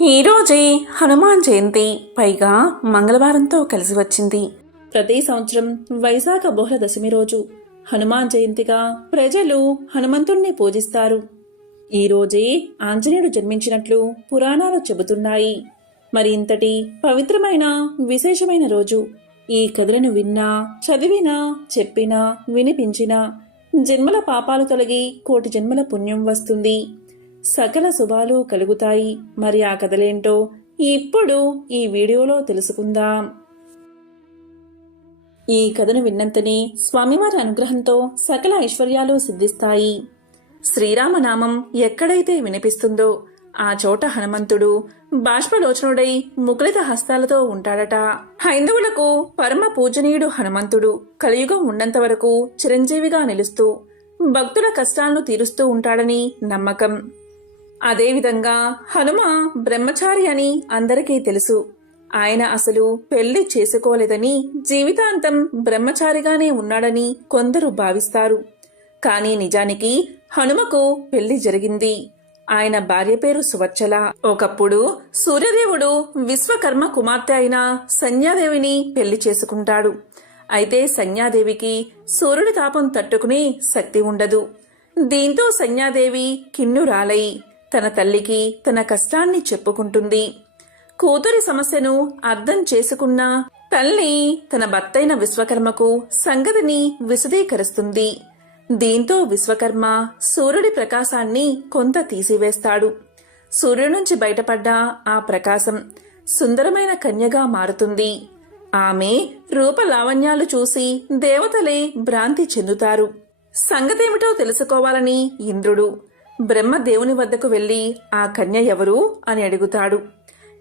ఈరోజే హనుమాన్ జయంతి, పైగా మంగళవారంతో కలిసి వచ్చింది. ప్రతి సంవత్సరం వైశాఖ బహుళ దశమి రోజు హనుమాన్ జయంతిగా ప్రజలు హనుమంతుణ్ణి పూజిస్తారు. ఈ రోజే ఆంజనేయుడు జన్మించినట్లు పురాణాలు చెబుతున్నాయి. మరి ఇంతటి పవిత్రమైన విశేషమైన రోజు ఈ కథలను విన్నా, చదివినా, చెప్పినా, వినిపించినా జన్మల పాపాలు తొలగి కోటి జన్మల పుణ్యం వస్తుంది, సకల శుభాలు కలుగుతాయి. మరి ఆ కథలేంటో ఇప్పుడు ఈ వీడియోలో తెలుసుకుందాం. ఈ కథను విన్నంతనే స్వామివారి అనుగ్రహంతో సకల ఐశ్వర్యాలు సిద్ధిస్తాయి. శ్రీరామనామం ఎక్కడైతే వినిపిస్తుందో ఆ చోట హనుమంతుడు బాష్పలోచనుడై ముకులిత హస్తాలతో ఉంటాడట. హైందవులకు పరమ పూజనీయుడు హనుమంతుడు కలియుగం ఉన్నంత వరకు చిరంజీవిగా నిలుస్తూ భక్తుల కష్టాలను తీరుస్తూ ఉంటాడని నమ్మకం. అదేవిధంగా హనుమ బ్రహ్మచారి అని అందరికీ తెలుసు. ఆయన అసలు పెళ్లి చేసుకోలేదని, జీవితాంతం బ్రహ్మచారిగానే ఉన్నాడని కొందరు భావిస్తారు. కానీ నిజానికి హనుమకు పెళ్లి జరిగింది. ఆయన భార్య పేరు సువర్చల. ఒకప్పుడు సూర్యదేవుడు విశ్వకర్మ కుమార్తె అయిన సంధ్యాదేవిని పెళ్లి చేసుకుంటాడు. అయితే సంధ్యాదేవికి సూర్యుడి తాపం తట్టుకునే శక్తి ఉండదు. దీంతో సంధ్యాదేవి కిన్నురాలై తన తల్లికి తన కష్టాన్ని చెప్పుకుంటుంది. కూతురి సమస్యను అర్థం చేసుకున్న తల్లి తన భర్తైన విశ్వకర్మకు సంగతిని విశదీకరిస్తుంది. దీంతో విశ్వకర్మ సూర్యుడి ప్రకాశాన్ని కొంత తీసివేస్తాడు. సూర్యుడి నుంచి బయటపడ్డ ఆ ప్రకాశం సుందరమైన కన్యగా మారుతుంది. ఆమె రూపలావణ్యాలు చూసి దేవతలే భ్రాంతి చెందుతారు. సంగతేమిటో తెలుసుకోవాలని ఇంద్రుడు బ్రహ్మదేవుని వద్దకు వెళ్లి ఆ కన్య ఎవరు అని అడుగుతాడు.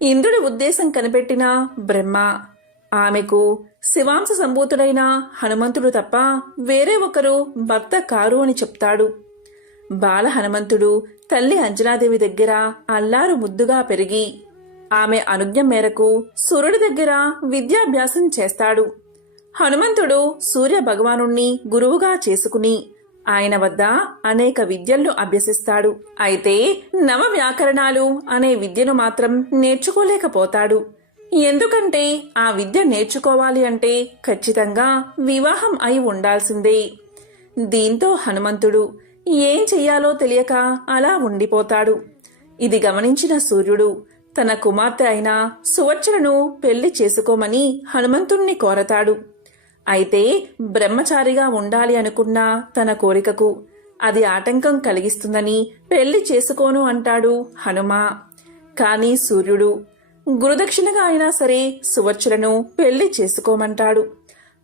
ఇంద్రుడి ఉద్దేశం కనిపెట్టిన బ్రహ్మ ఆమెకు శివాంశ సంభూతుడైన హనుమంతుడు తప్ప వేరే ఒకరు భర్త కారు అని చెప్తాడు. బాల హనుమంతుడు తల్లి అంజనాదేవి దగ్గర అల్లారు ముద్దుగా పెరిగి ఆమె అనుజ్ఞ మేరకు సూర్యుడి దగ్గర విద్యాభ్యాసం చేస్తాడు. హనుమంతుడు సూర్య భగవానుణ్ణి గురువుగా చేసుకుని ఆయన వద్ద అనేక విద్యలను అభ్యసిస్తాడు. అయితే నవ వ్యాకరణాలు అనే విద్యను మాత్రం నేర్చుకోలేకపోతాడు. ఎందుకంటే ఆ విద్య నేర్చుకోవాలి అంటే ఖచ్చితంగా వివాహం అయి ఉండాల్సిందే. దీంతో హనుమంతుడు ఏం చెయ్యాలో తెలియక అలా ఉండిపోతాడు. ఇది గమనించిన సూర్యుడు తన కుమార్తె అయిన సువర్చలను పెళ్లి చేసుకోమని హనుమంతుణ్ణి కోరతాడు. అయితే బ్రహ్మచారిగా ఉండాలి అనుకున్న తన కోరికకు అది ఆటంకం కలిగిస్తుందని పెళ్లి చేసుకోను అంటాడు హనుమ. కాని సూర్యుడు గురుదక్షిణగా అయినా సరే సువర్చలను పెళ్లి చేసుకోమంటాడు.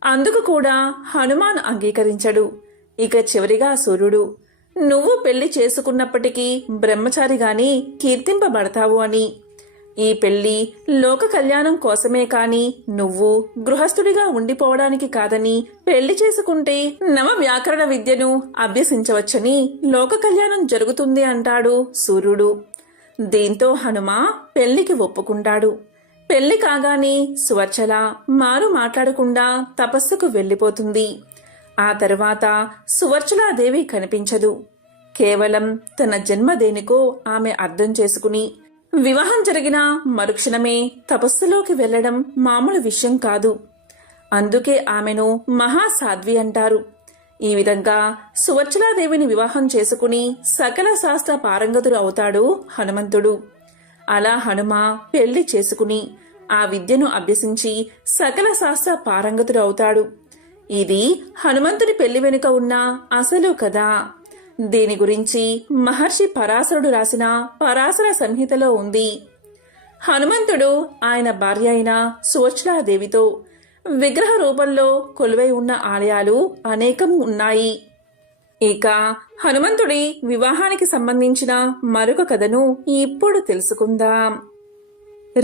అందుకు కూడా హనుమాన్ అంగీకరించడు. ఇక చివరిగా సూర్యుడు నువ్వు పెళ్లి చేసుకున్నప్పటికీ బ్రహ్మచారిగాని కీర్తింపబడతావు అని, ఈ పెళ్లి లోక కళ్యాణం కోసమే కాని నువ్వు గృహస్థుడిగా ఉండిపోవడానికి కాదని, పెళ్లి చేసుకుంటే నవ వ్యాకరణ విద్యను అభ్యసించవచ్చని లోక కళ్యాణం జరుగుతుంది అంటాడు సూర్యుడు. దీంతో హనుమ పెళ్లికి ఒప్పుకుంటాడు. పెళ్లి కాగానే సువర్చల మారు మాట్లాడకుండా తపస్సుకు వెళ్లిపోతుంది. ఆ తర్వాత సువర్చలాదేవి కనిపించదు. కేవలం తన జన్మ దేనికో ఆమె అర్థం చేసుకుని వివాహం జరిగిన మరుక్షణమే తపస్సులోకి వెళ్లడం మామూలు విషయం కాదు. అందుకే ఆమెను మహాసాధ్వి అంటారు. ఈ విధంగా సువర్చలాదేవిని వివాహం చేసుకుని సకల శాస్త్ర పారంగతుడు అవుతాడు హనుమంతుడు. అలా హనుమ పెళ్లి చేసుకుని ఆ విద్యను అభ్యసించి సకల శాస్త్ర పారంగతుడు అవుతాడు. ఇది హనుమంతుని పెళ్లి వెనుక ఉన్న అసలు కథ. దీని గురించి మహర్షి పరాశరుడు రాసిన పరాశర సంహితలో ఉంది. హనుమంతుడు ఆయన భార్య అయిన సువర్చలాదేవితో విగ్రహ రూపంలో కొలువై ఉన్న ఆలయాలు అనేకం ఉన్నాయి. ఇక హనుమంతుడి వివాహానికి సంబంధించిన మరొక కథను ఇప్పుడు తెలుసుకుందాం.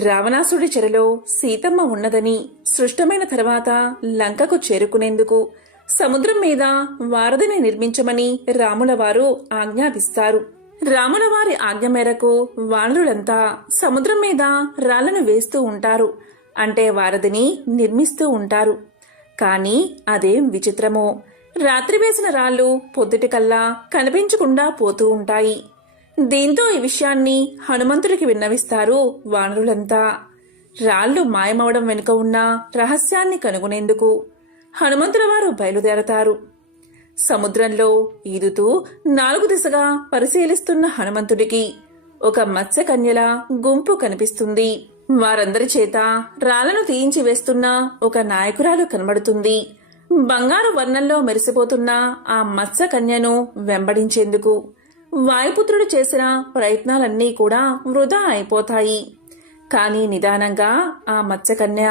రావణాసుడి చెరలో సీతమ్మ ఉన్నదని, సృష్టమైన తర్వాత లంకకు చేరుకునేందుకు సముద్రం మీద వారధిని నిర్మించమని రాములవారు ఆజ్ఞాపిస్తారు. రాములవారి ఆజ్ఞ మేరకు వానరులంతా సముద్రం మీద రాళ్లను వేస్తూ ఉంటారు. అంటే వారధిని నిర్మిస్తూ ఉంటారు. కాని అదేం విచిత్రమో, రాత్రి వేసిన రాళ్లు పొద్దుటికల్లా కనిపించకుండా పోతూ ఉంటాయి. దీంతో ఈ విషయాన్ని హనుమంతుడికి విన్నవిస్తారు వానరులంతా. రాళ్లు మాయమవడం వెనుక ఉన్న రహస్యాన్ని కనుగొనేందుకు హనుమంతుల వారు బయలుదేరతారు. సముద్రంలో ఈదుతూ 4 దిశగా పరిశీలిస్తున్న హనుమంతుడికి ఒక మత్స్యకన్యల గుంపు కనిపిస్తుంది. వారందరి చేత రాళ్లను తీయించి వేస్తున్న ఒక నాయకురాలు కనబడుతుంది. బంగారు వర్ణంలో మెరిసిపోతున్న ఆ మత్స్యకన్యను వెంబడించేందుకు వాయుపుత్రుడు చేసిన ప్రయత్నాలన్నీ కూడా వృధా అయిపోతాయి. కాని నిదానంగా ఆ మత్స్యకన్య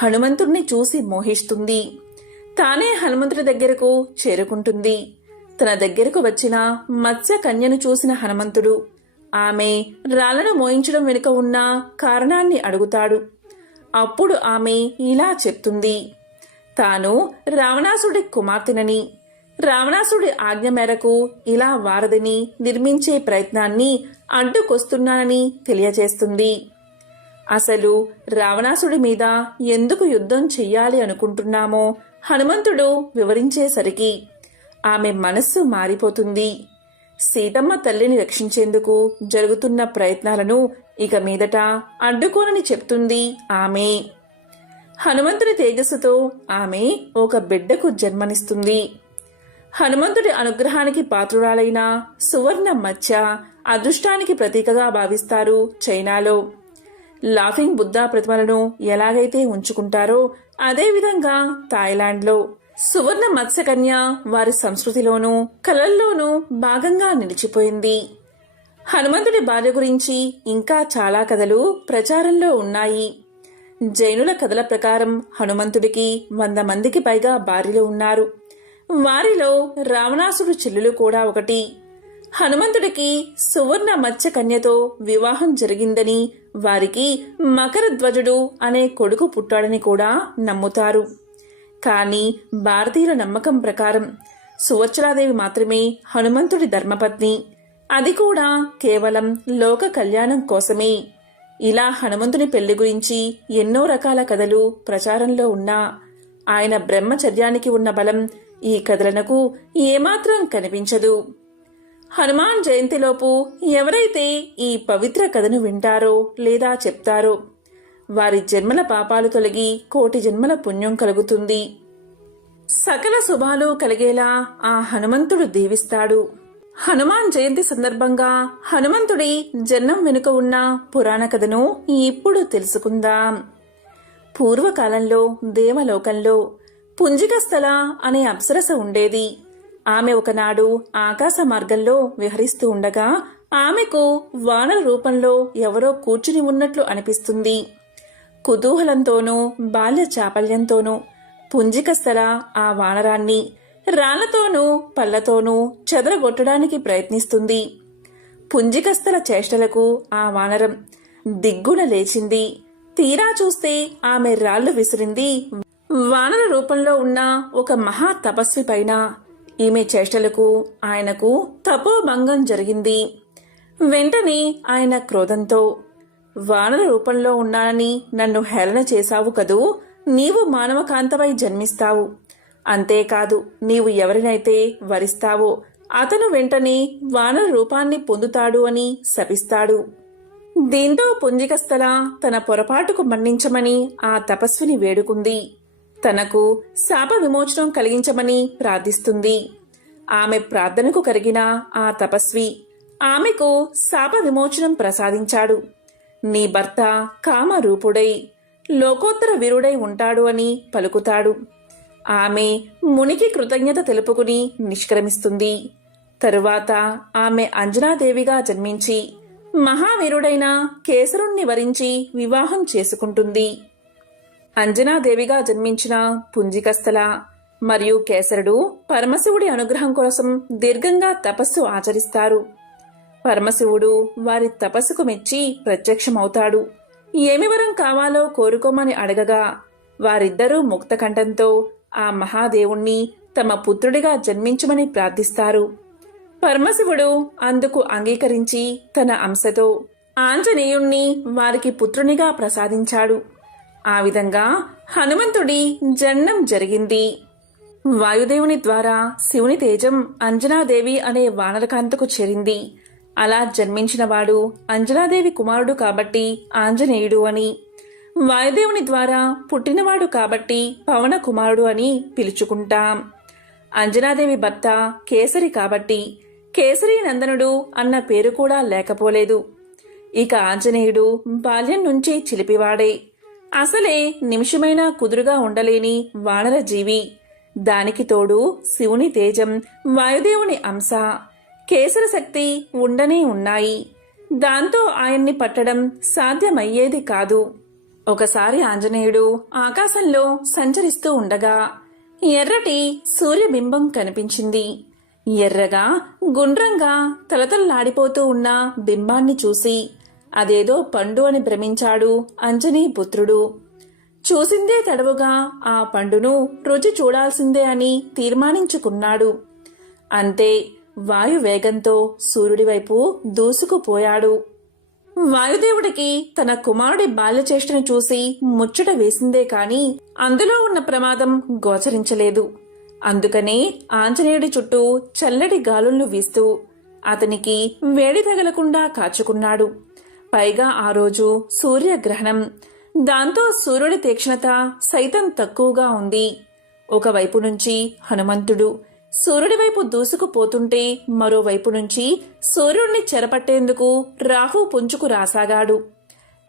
హనుమంతుడిని చూసి మోహిస్తుంది. తానే హనుమంతుడి దగ్గరకు చేరుకుంటుంది. తన దగ్గరకు వచ్చిన మత్స్యకన్యను చూసిన హనుమంతుడు ఆమె రాళ్లను మోయించడం వెనుక ఉన్న కారణాన్ని అడుగుతాడు. అప్పుడు ఆమె ఇలా చెప్తుంది. తాను రావణాసుడి కుమార్తెనని, రావణాసుడి ఆజ్ఞ మేరకు ఇలా వారధిని నిర్మించే ప్రయత్నాన్ని అడ్డుకొస్తున్నానని తెలియజేస్తుంది. అసలు రావణాసుడి మీద ఎందుకు యుద్ధం చెయ్యాలి అనుకుంటున్నామో హనుమంతుడు వివరించేసరికి ఆమె మనస్సు మారిపోతుంది. సీతమ్మ తల్లిని రక్షించేందుకు జరుగుతున్న ప్రయత్నాలను ఇక మీదట అడ్డుకోనని చెప్తుంది ఆమె. హనుమంతుడి తేజస్సుతో ఆమె ఒక బిడ్డకు జన్మనిస్తుంది. హనుమంతుడి అనుగ్రహానికి పాత్రురాలైన సువర్ణ మత్స్య అదృష్టానికి ప్రతీకగా భావిస్తారు చైనాలో. లాఫింగ్ బుద్ధా ప్రతిమలను ఎలాగైతే ఉంచుకుంటారో అదేవిధంగా థాయిలాండ్లో సువర్ణ మత్స్యకన్య వారి సంస్కృతిలోనూ కళల్లోనూ భాగంగా నిలిచిపోయింది. హనుమంతుడి భార్య గురించి ఇంకా చాలా కథలు ప్రచారంలో ఉన్నాయి. జైనుల కథల ప్రకారం హనుమంతుడికి 100 మందికి పైగా భార్యలు ఉన్నారు. వారిలో రావణాసుడు చెల్లెలు కూడా ఒకటి. హనుమంతుడికి సువర్ణ మత్స్యకన్యతో వివాహం జరిగిందని, వారికి మకరధ్వజుడు అనే కొడుకు పుట్టాడని కూడా నమ్ముతారు. కాని భారతీయుల నమ్మకం ప్రకారం సువచ్చలాదేవి మాత్రమే హనుమంతుడి ధర్మపత్ని. అది కూడా కేవలం లోక కళ్యాణం కోసమే. ఇలా హనుమంతుని పెళ్లి గురించి ఎన్నో రకాల కథలు ప్రచారంలో ఉన్నా ఆయన బ్రహ్మచర్యానికి ఉన్న బలం ఈ కథలకు ఏమాత్రం కనిపించదు. హనుమాన్ జయంతిలోపు ఎవరైతే ఈ పవిత్ర కథను వింటారో లేదా చెప్తారో వారి జన్మల పాపాలు తొలగి 1,000,000 జన్మల పుణ్యం కలుగుతుంది. సకల శుభాలు కలిగేలా ఆ హనుమంతుడు దీవిస్తాడు. హనుమాన్ జయంతి సందర్భంగా హనుమంతుడి జన్మం వెనుక ఉన్న పురాణ కథను ఇప్పుడు తెలుసుకుందాం. పూర్వకాలంలో దేవలోకంలో పుంజికస్థల అనే అప్సరస ఉండేది. ఆమె ఒకనాడు ఆకాశ మార్గంలో విహరిస్తూ ఉండగా ఆమెకు వానర రూపంలో ఎవరో కూర్చుని ఉన్నట్లు అనిపిస్తుంది. కుతూహలంతోనూ బాల్య చాపల్యంతోనూ పుంజికస్థల ఆ వానరాన్ని రాళ్లతోనూ పళ్లతోనూ చెదరగొట్టడానికి ప్రయత్నిస్తుంది. పుంజికస్థల చేష్టలకు ఆ వానరం దిగ్గున లేచింది. తీరా చూస్తే ఆమె రాళ్లు విసిరింది వానర రూపంలో ఉన్న ఒక మహా తపస్వి పైన. ఈమె చేష్టలకు ఆయనకు తపోభంగం జరిగింది. వెంటనే ఆయన క్రోధంతో, వానర రూపంలో ఉన్నానని నన్ను హేళన చేశావు కదూ, నీవు మానవకాంతవై జన్మిస్తావు. అంతేకాదు, నీవు ఎవరినైతే వరిస్తావో అతను వెంటనే వానర రూపాన్ని పొందుతాడు అని శపిస్తాడు. దీంతో పుంజికస్థల తన పొరపాటుకు మన్నించమని ఆ తపస్విని వేడుకుంది. తనకు శాప విమోచనం కలిగించమని ప్రార్థిస్తుంది. ఆమె ప్రార్థనకు కరిగిన ఆ తపస్వి ఆమెకు శాప విమోచనం ప్రసాదించాడు. నీ భర్త కామరూపుడై లోకోత్తర వీరుడై ఉంటాడు అని పలుకుతాడు. ఆమె మునికి కృతజ్ఞత తెలుపుకుని నిష్క్రమిస్తుంది. తరువాత ఆమె అంజనాదేవిగా జన్మించి మహావీరుడైన కేసరుణ్ణి వరించి వివాహం చేసుకుంటుంది. అంజనాదేవిగా జన్మించిన పుంజికస్థల మరియు కేసరుడు పరమశివుడి అనుగ్రహం కోసం దీర్ఘంగా తపస్సు ఆచరిస్తారు. పరమశివుడు వారి తపస్సుకు మెచ్చి ప్రత్యక్షమవుతాడు. ఏమి వరం కావాలో కోరుకోమని అడగగా వారిద్దరూ ముక్తకంఠంతో ఆ మహాదేవుణ్ణి తమ పుత్రుడిగా జన్మించమని ప్రార్థిస్తారు. పరమశివుడు అందుకు అంగీకరించి తన అంశతో ఆంజనేయుణ్ణి వారికి పుత్రునిగా ప్రసాదించాడు. ఆ విధంగా హనుమంతుడి జననం జరిగింది. వాయుదేవుని ద్వారా శివుని తేజం అంజనాదేవి అనే వానరకాంతకు చేరింది. అలా జన్మించినవాడు అంజనాదేవి కుమారుడు కాబట్టి ఆంజనేయుడు అని, వాయుదేవుని ద్వారా పుట్టినవాడు కాబట్టి పవన కుమారుడు అని పిలుచుకుంటాం. అంజనాదేవి భర్త కేసరి కాబట్టి కేసరీ నందనుడు అన్న పేరు కూడా లేకపోలేదు. ఇక ఆంజనేయుడు బాల్యం నుంచి చిలిపివాడే. అసలే నిమిషమైనా కుదురుగా ఉండలేని వానర జీవి. దానికి తోడు శివుని తేజం, వాయుదేవుని అంశ, కేసర శక్తి ఉండనే ఉన్నాయి. దాంతో ఆయన్ని పట్టడం సాధ్యమయ్యేది కాదు. ఒకసారి ఆంజనేయుడు ఆకాశంలో సంచరిస్తూ ఉండగా ఎర్రటి సూర్యబింబం కనిపించింది. ఎర్రగా గుండ్రంగా తలతలలాడిపోతూ ఉన్న బింబాన్ని చూసి అదేదో పండు అని భ్రమించాడు అంజనీపుత్రుడు. చూసిందే తడవుగా ఆ పండును రుచి చూడాల్సిందే అని తీర్మానించుకున్నాడు. అంతే, వాయువేగంతో సూర్యుడి వైపు దూసుకుపోయాడు. వాయుదేవుడికి తన కుమారుడి బాల్యచేష్టను చూసి ముచ్చట వేసిందే కాని అందులో ఉన్న ప్రమాదం గోచరించలేదు. అందుకనే ఆంజనేయుడి చుట్టూ చల్లటి గాలులను వీస్తూ అతనికి వేడి తగలకుండా కాచుకున్నాడు. పైగా ఆ రోజు సూర్యగ్రహణం. దాంతో సూర్యుడి తీక్ష్ణత సైతం తక్కువగా ఉంది. ఒకవైపు నుంచి హనుమంతుడు సూర్యుడి వైపు దూసుకుపోతుంటే మరోవైపు నుంచి సూర్యుడిని చెరపట్టేందుకు రాహు పుంజుకు రాసాగాడు.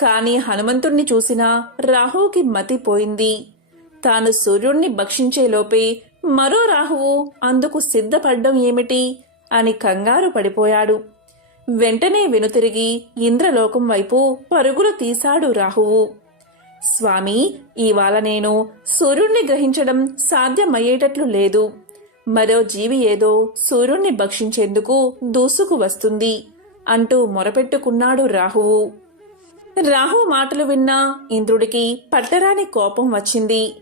కాని హనుమంతుణ్ణి చూసినా రాహువుకి మతిపోయింది. తాను సూర్యుణ్ణి భక్షించేలోపే మరో రాహువు అందుకు సిద్ధపడ్డం ఏమిటి అని కంగారు పడిపోయాడు. వెంటనే వెనుతిరిగి ఇంద్రలోకం వైపు పరుగులు తీశాడు రాహువు. స్వామి, ఇవాళ నేను సూర్యుణ్ణి గ్రహించడం సాధ్యమయ్యేటట్లు లేదు. మరో జీవి ఏదో సూర్యుణ్ణి భక్షించేందుకు దూసుకు వస్తుంది అంటూ మొరపెట్టుకున్నాడు రాహువు. రాహు మాటలు విన్న ఇంద్రుడికి పట్టరాని కోపం వచ్చింది.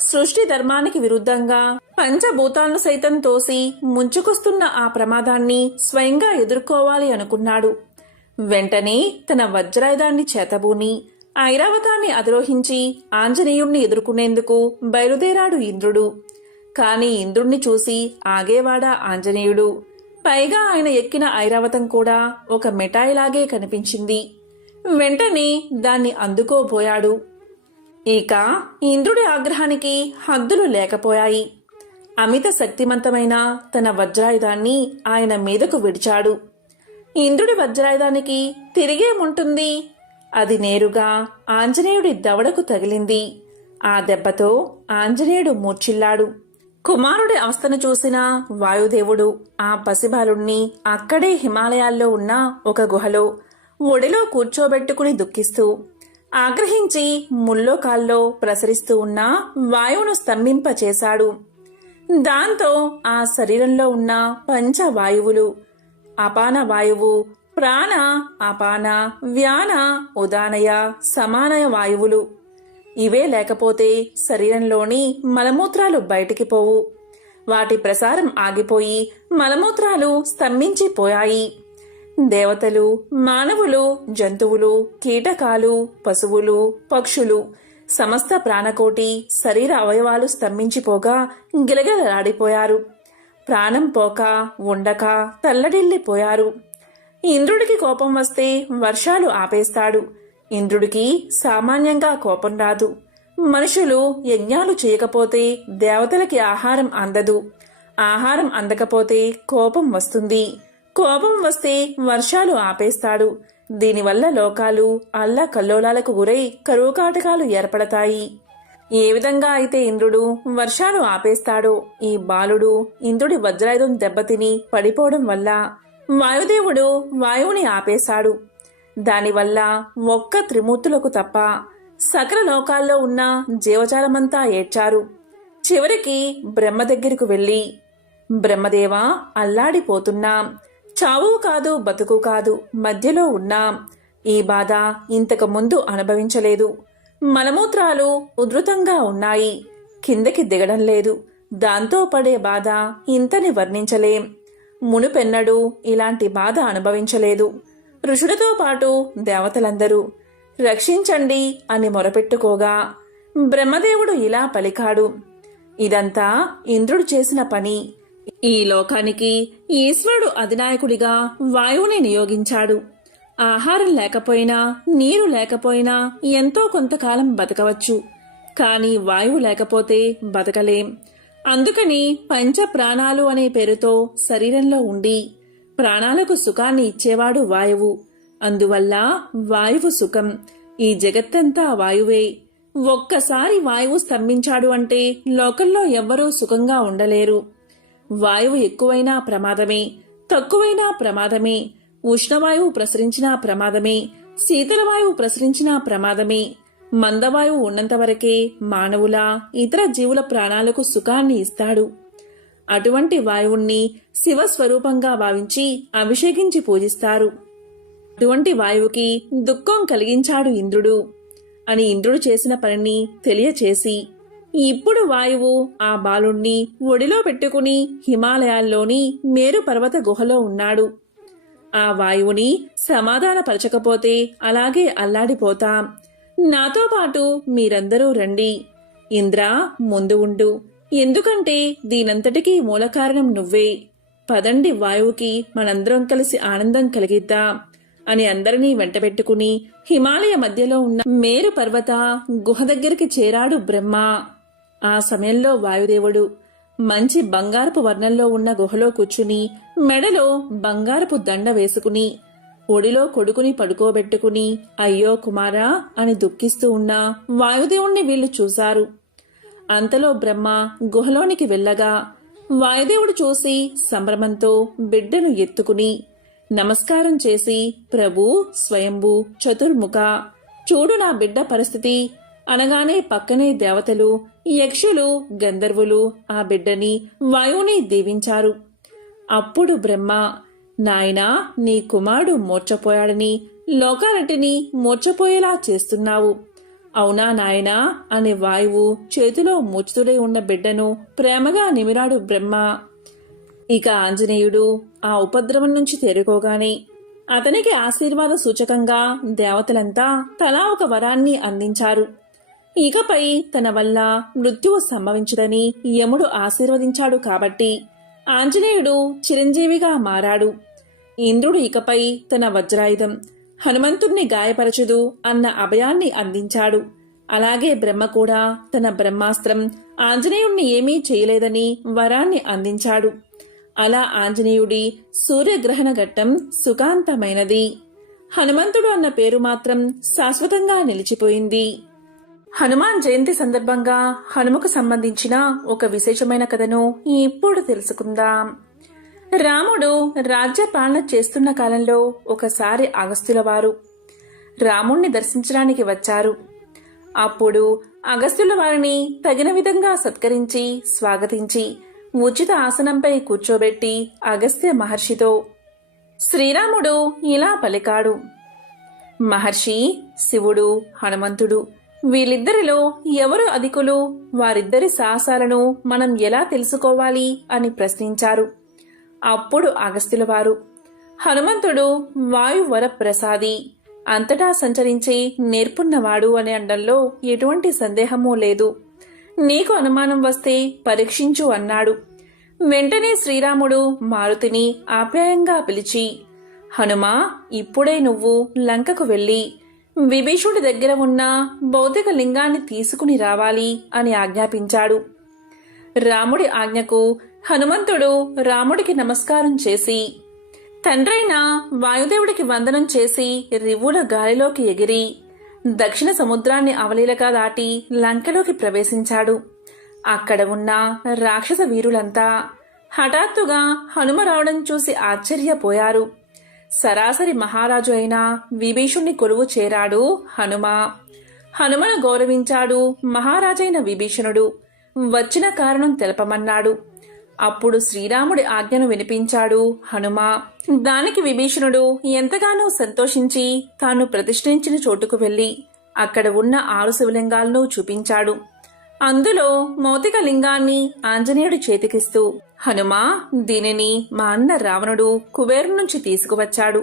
సృష్టి ధర్మానికి విరుద్ధంగా పంచభూతాలను సైతం తోసి ముంచుకొస్తున్న ఆ ప్రమాదాన్ని స్వయంగా ఎదుర్కోవాలి అనుకున్నాడు. వెంటనే తన వజ్రాయుధాన్ని చేతబూని ఐరావతాన్ని అధిరోహించి ఆంజనేయుణ్ణి ఎదుర్కొనేందుకు బయలుదేరాడు ఇంద్రుడు. కాని ఇంద్రుణ్ణి చూసి ఆగేవాడా ఆంజనేయుడు. పైగా ఆయన ఎక్కిన ఐరావతం కూడా ఒక మిఠాయిలాగే కనిపించింది. వెంటనే దాన్ని అందుకోబోయాడు. ఇక ఇంద్రుడి ఆగ్రహానికి హద్దులు లేకపోయాయి. అమిత శక్తిమంతమైన తన వజ్రాయుధాన్ని ఆయన మీదకు విడిచాడు. ఇంద్రుడి వజ్రాయుధానికి తిరిగేముంటుంది? అది నేరుగా ఆంజనేయుడి దవడకు తగిలింది. ఆ దెబ్బతో ఆంజనేయుడు మూర్ఛిల్లాడు. కుమారుడి అవస్థను చూసిన వాయుదేవుడు ఆ పసిబాలుణ్ణి అక్కడే హిమాలయాల్లో ఉన్న ఒక గుహలో ఒడిలో కూర్చోబెట్టుకుని దుఃఖిస్తూ ఆగ్రహించి ముల్లోకాల్లో ప్రసరిస్తూ ఉన్న వాయువును స్తంభింపచేశాడు. దాంతో ఆ శరీరంలో ఉన్న పంచవాయువులు అపాన వాయువు, ప్రాణ, అపాన, వ్యాన, ఉదానయ, సమానయ వాయువులు ఇవే లేకపోతే శరీరంలోని మలమూత్రాలు బయటికి పోవు. వాటి ప్రసారం ఆగిపోయి మలమూత్రాలు స్తంభించిపోయాయి. దేవతలు, మానవులు, జంతువులు, కీటకాలు, పశువులు, పక్షులు, సమస్త ప్రాణకోటి శరీర అవయవాలు స్తంభించిపోగా గిలగిలలాడిపోయారు. ప్రాణం పోక ఉండక తల్లడిల్లిపోయారు. ఇంద్రుడికి కోపం వస్తే వర్షాలు ఆపేస్తాడు. ఇంద్రుడికి సామాన్యంగా కోపం రాదు. మనుషులు యజ్ఞాలు చేయకపోతే దేవతలకి ఆహారం అందదు. ఆహారం అందకపోతే కోపం వస్తుంది. కోపం వస్తే వర్షాలు ఆపేస్తాడు. దీనివల్ల లోకాలు అల్లకల్లోలాలకు గురై కరువుకాటకాలు ఏర్పడతాయి. ఏ విధంగా అయితే ఇంద్రుడు వర్షాలు ఆపేస్తాడో, ఈ బాలుడు ఇంద్రుడి వజ్రాయుధం దెబ్బతిని పడిపోవడం వల్ల వాయుదేవుడు వాయువుని ఆపేశాడు. దానివల్ల ఒక్క త్రిమూర్తులకు తప్ప సకల లోకాల్లో ఉన్న జీవజాలమంతా ఏడ్చారు. చివరికి బ్రహ్మ దగ్గరకు వెళ్ళి, బ్రహ్మదేవా, అల్లాడిపోతున్నాం. చావు కాదు బతుకు కాదు, మధ్యలో ఉన్నాం. ఈ బాధ ఇంతకు ముందు అనుభవించలేదు. మలమూత్రాలు ఉధృతంగా ఉన్నాయి. కిందకి దిగడం లేదు. దాంతో పడే బాధ ఇంతని వర్ణించలేం. మునుపెన్నడూ ఇలాంటి బాధ అనుభవించలేదు. ఋషులతో పాటు దేవతలందరూ రక్షించండి అని మొరపెట్టుకోగా బ్రహ్మదేవుడు ఇలా పలికాడు. ఇదంతా ఇంద్రుడు చేసిన పని. ఈ లోకానికి ఈశ్వరుడు అధినాయకుడిగా వాయువుని నియోగించాడు. ఆహారం లేకపోయినా, నీరు లేకపోయినా ఎంతో కొంతకాలం బతకవచ్చు. కానీ వాయువు లేకపోతే బతకలేం. అందుకని పంచ ప్రాణాలు అనే పేరుతో శరీరంలో ఉండి ప్రాణాలకు సుఖాన్ని ఇచ్చేవాడు వాయువు. అందువల్ల వాయువు సుఖం. ఈ జగత్తంతా వాయువే. ఒక్కసారి వాయువు స్తంభించాడు అంటే లోకంలో ఎవ్వరూ సుఖంగా ఉండలేరు. వాయువు ఎక్కువైనా ప్రమాదమే, తక్కువైనా ప్రమాదమే. ఉష్ణవాయువు ప్రసరించినా ప్రమాదమే, శీతల వాయువు ప్రసరించినా ప్రమాదమే. మందవాయువు ఉన్నంతవరకే మానవుల, ఇతర జీవుల ప్రాణాలకు సుఖాన్ని ఇస్తాడు. అటువంటి వాయువుణ్ణి శివస్వరూపంగా భావించి అభిషేకించి పూజిస్తారు. అటువంటి వాయువుకి దుఃఖం కలిగించాడు ఇంద్రుడు అని ఇంద్రుడు చేసిన పనిని తెలియచేసి, ఇప్పుడు వాయువు ఆ బాలుణ్ణి ఒడిలో పెట్టుకుని హిమాలయాల్లోని మేరు పర్వత గుహలో ఉన్నాడు. ఆ వాయువుని సమాధానపరచకపోతే అలాగే అల్లాడిపోతాం. నాతో పాటు మీరందరూ రండి. ఇంద్ర, ముందు ఉండు. ఎందుకంటే దీనంతటికీ మూలకారణం నువ్వే. పదండి, వాయువుకి మనందరం కలిసి ఆనందం కలిగిద్దాం అని అందరినీ వెంటబెట్టుకుని హిమాలయ మధ్యలో ఉన్న మేరు పర్వత గుహ దగ్గరికి చేరాడు బ్రహ్మ. ఆ సమయంలో వాయుదేవుడు మంచి బంగారపు వర్ణంలో ఉన్న గుహలో కూర్చుని మెడలో బంగారపు దండ వేసుకుని ఒడిలో కొడుకుని పడుకోబెట్టుకుని అయ్యో కుమారా అని దుఃఖిస్తూ ఉన్న వాయుదేవుణ్ణి వీళ్లు చూశారు. అంతలో బ్రహ్మ గుహలోనికి వెళ్ళగా వాయుదేవుడు చూసి సంభ్రమంతో బిడ్డను ఎత్తుకుని నమస్కారం చేసి, ప్రభు, స్వయంభూ, చతుర్ముఖ, చూడు నా బిడ్డ పరిస్థితి అనగానే పక్కనే దేవతలు, యక్షులు, గంధర్వులు ఆ బిడ్డని, వాయువుని దీవించారు. అప్పుడు బ్రహ్మ, నాయనా, నీ కుమారుడు మూర్ఛపోయాడని లోకాలన్నిటినీ మూర్ఛపోయేలా చేస్తున్నావు. అవునా నాయనా అనే వాయువు చేతిలో మూర్ఛితుడై ఉన్న బిడ్డను ప్రేమగా నిమిరాడు బ్రహ్మ. ఇక ఆంజనేయుడు ఆ ఉపద్రవం నుంచి తేరుకోగానే అతనికి ఆశీర్వాద సూచకంగా దేవతలంతా తలా ఒక వరాన్ని అందించారు. ఇకపై తన వల్ల మృత్యువు సంభవించదని యముడు ఆశీర్వదించాడు కాబట్టి ఆంజనేయుడు చిరంజీవిగా మారాడు. ఇంద్రుడు ఇకపై తన వజ్రాయుధం హనుమంతుణ్ణి గాయపరచదు అన్న అభయాన్ని అందించాడు. అలాగే బ్రహ్మ కూడా తన బ్రహ్మాస్త్రం ఆంజనేయుణ్ణి ఏమీ చేయలేదని వరాన్ని అందించాడు. అలా ఆంజనేయుడి సూర్యగ్రహణ ఘట్టం సుఖాంతమైనది. హనుమంతుడు అన్న పేరు మాత్రం శాశ్వతంగా నిలిచిపోయింది. హనుమాన్ జయంతి సందర్భంగా హనుమకు సంబంధించిన ఒక విశేషమైన కథను ఇప్పుడు తెలుసుకుందాం. రాముడు రాజ్య పాలన చేస్తున్న కాలంలో ఒకసారి అగస్త్యుల వారు రాముణ్ణి దర్శించడానికి వచ్చారు. అప్పుడు అగస్త్యుల వారిని తగిన విధంగా సత్కరించి స్వాగతించి ఉచిత ఆసనంపై కూర్చోబెట్టి అగస్త్య మహర్షితో శ్రీరాముడు ఇలా పలికాడు. మహర్షి, శివుడు, హనుమంతుడు వీళ్ళిద్దరిలో ఎవరు అధికులు? వారిద్దరి సాహసాలను మనం ఎలా తెలుసుకోవాలి అని ప్రశ్నించారు. అప్పుడు అగస్త్యుల వారు, హనుమంతుడు వాయువర ప్రసాది, అంతటా సంచరించి నేర్పున్నవాడు అని అనడంలో ఎటువంటి సందేహమూ లేదు. నీకు అనుమానం వస్తే పరీక్షించు అన్నాడు. వెంటనే శ్రీరాముడు మారుతిని ఆప్యాయంగా పిలిచి, హనుమా, ఇప్పుడే నువ్వు లంకకు వెళ్ళి విభీషుడి దగ్గర ఉన్న భౌతిక లింగాన్ని తీసుకుని రావాలి అని ఆజ్ఞాపించాడు. రాముడి ఆజ్ఞకు హనుమంతుడు రాముడికి నమస్కారం చేసి తండ్రైన వాయుదేవుడికి వందనం చేసి రివ్వుల గాలిలోకి ఎగిరి దక్షిణ సముద్రాన్ని అవలీలగా దాటి లంకలోకి ప్రవేశించాడు. అక్కడ ఉన్న రాక్షస వీరులంతా హఠాత్తుగా హనుమ రావడం చూసి ఆశ్చర్యపోయారు. సరాసరి మహారాజు అయిన విభీషుణ్ణి కొలువు చేరాడు హనుమ. హనుమను గౌరవించాడు మహారాజైన విభీషణుడు. వచ్చిన కారణం తెలపమన్నాడు. అప్పుడు శ్రీరాముడి ఆజ్ఞను వినిపించాడు హనుమ. దానికి విభీషణుడు ఎంతగానో సంతోషించి తాను ప్రతిష్ఠించిన చోటుకు వెళ్లి అక్కడ ఉన్న 6 శివలింగాలను చూపించాడు. అందులో మౌతిక లింగాన్ని ఆంజనేయుడు చేతికిస్తూ, హనుమా, దీనిని మా అన్న రావణుడు కుబేరు నుంచి తీసుకువచ్చాడు.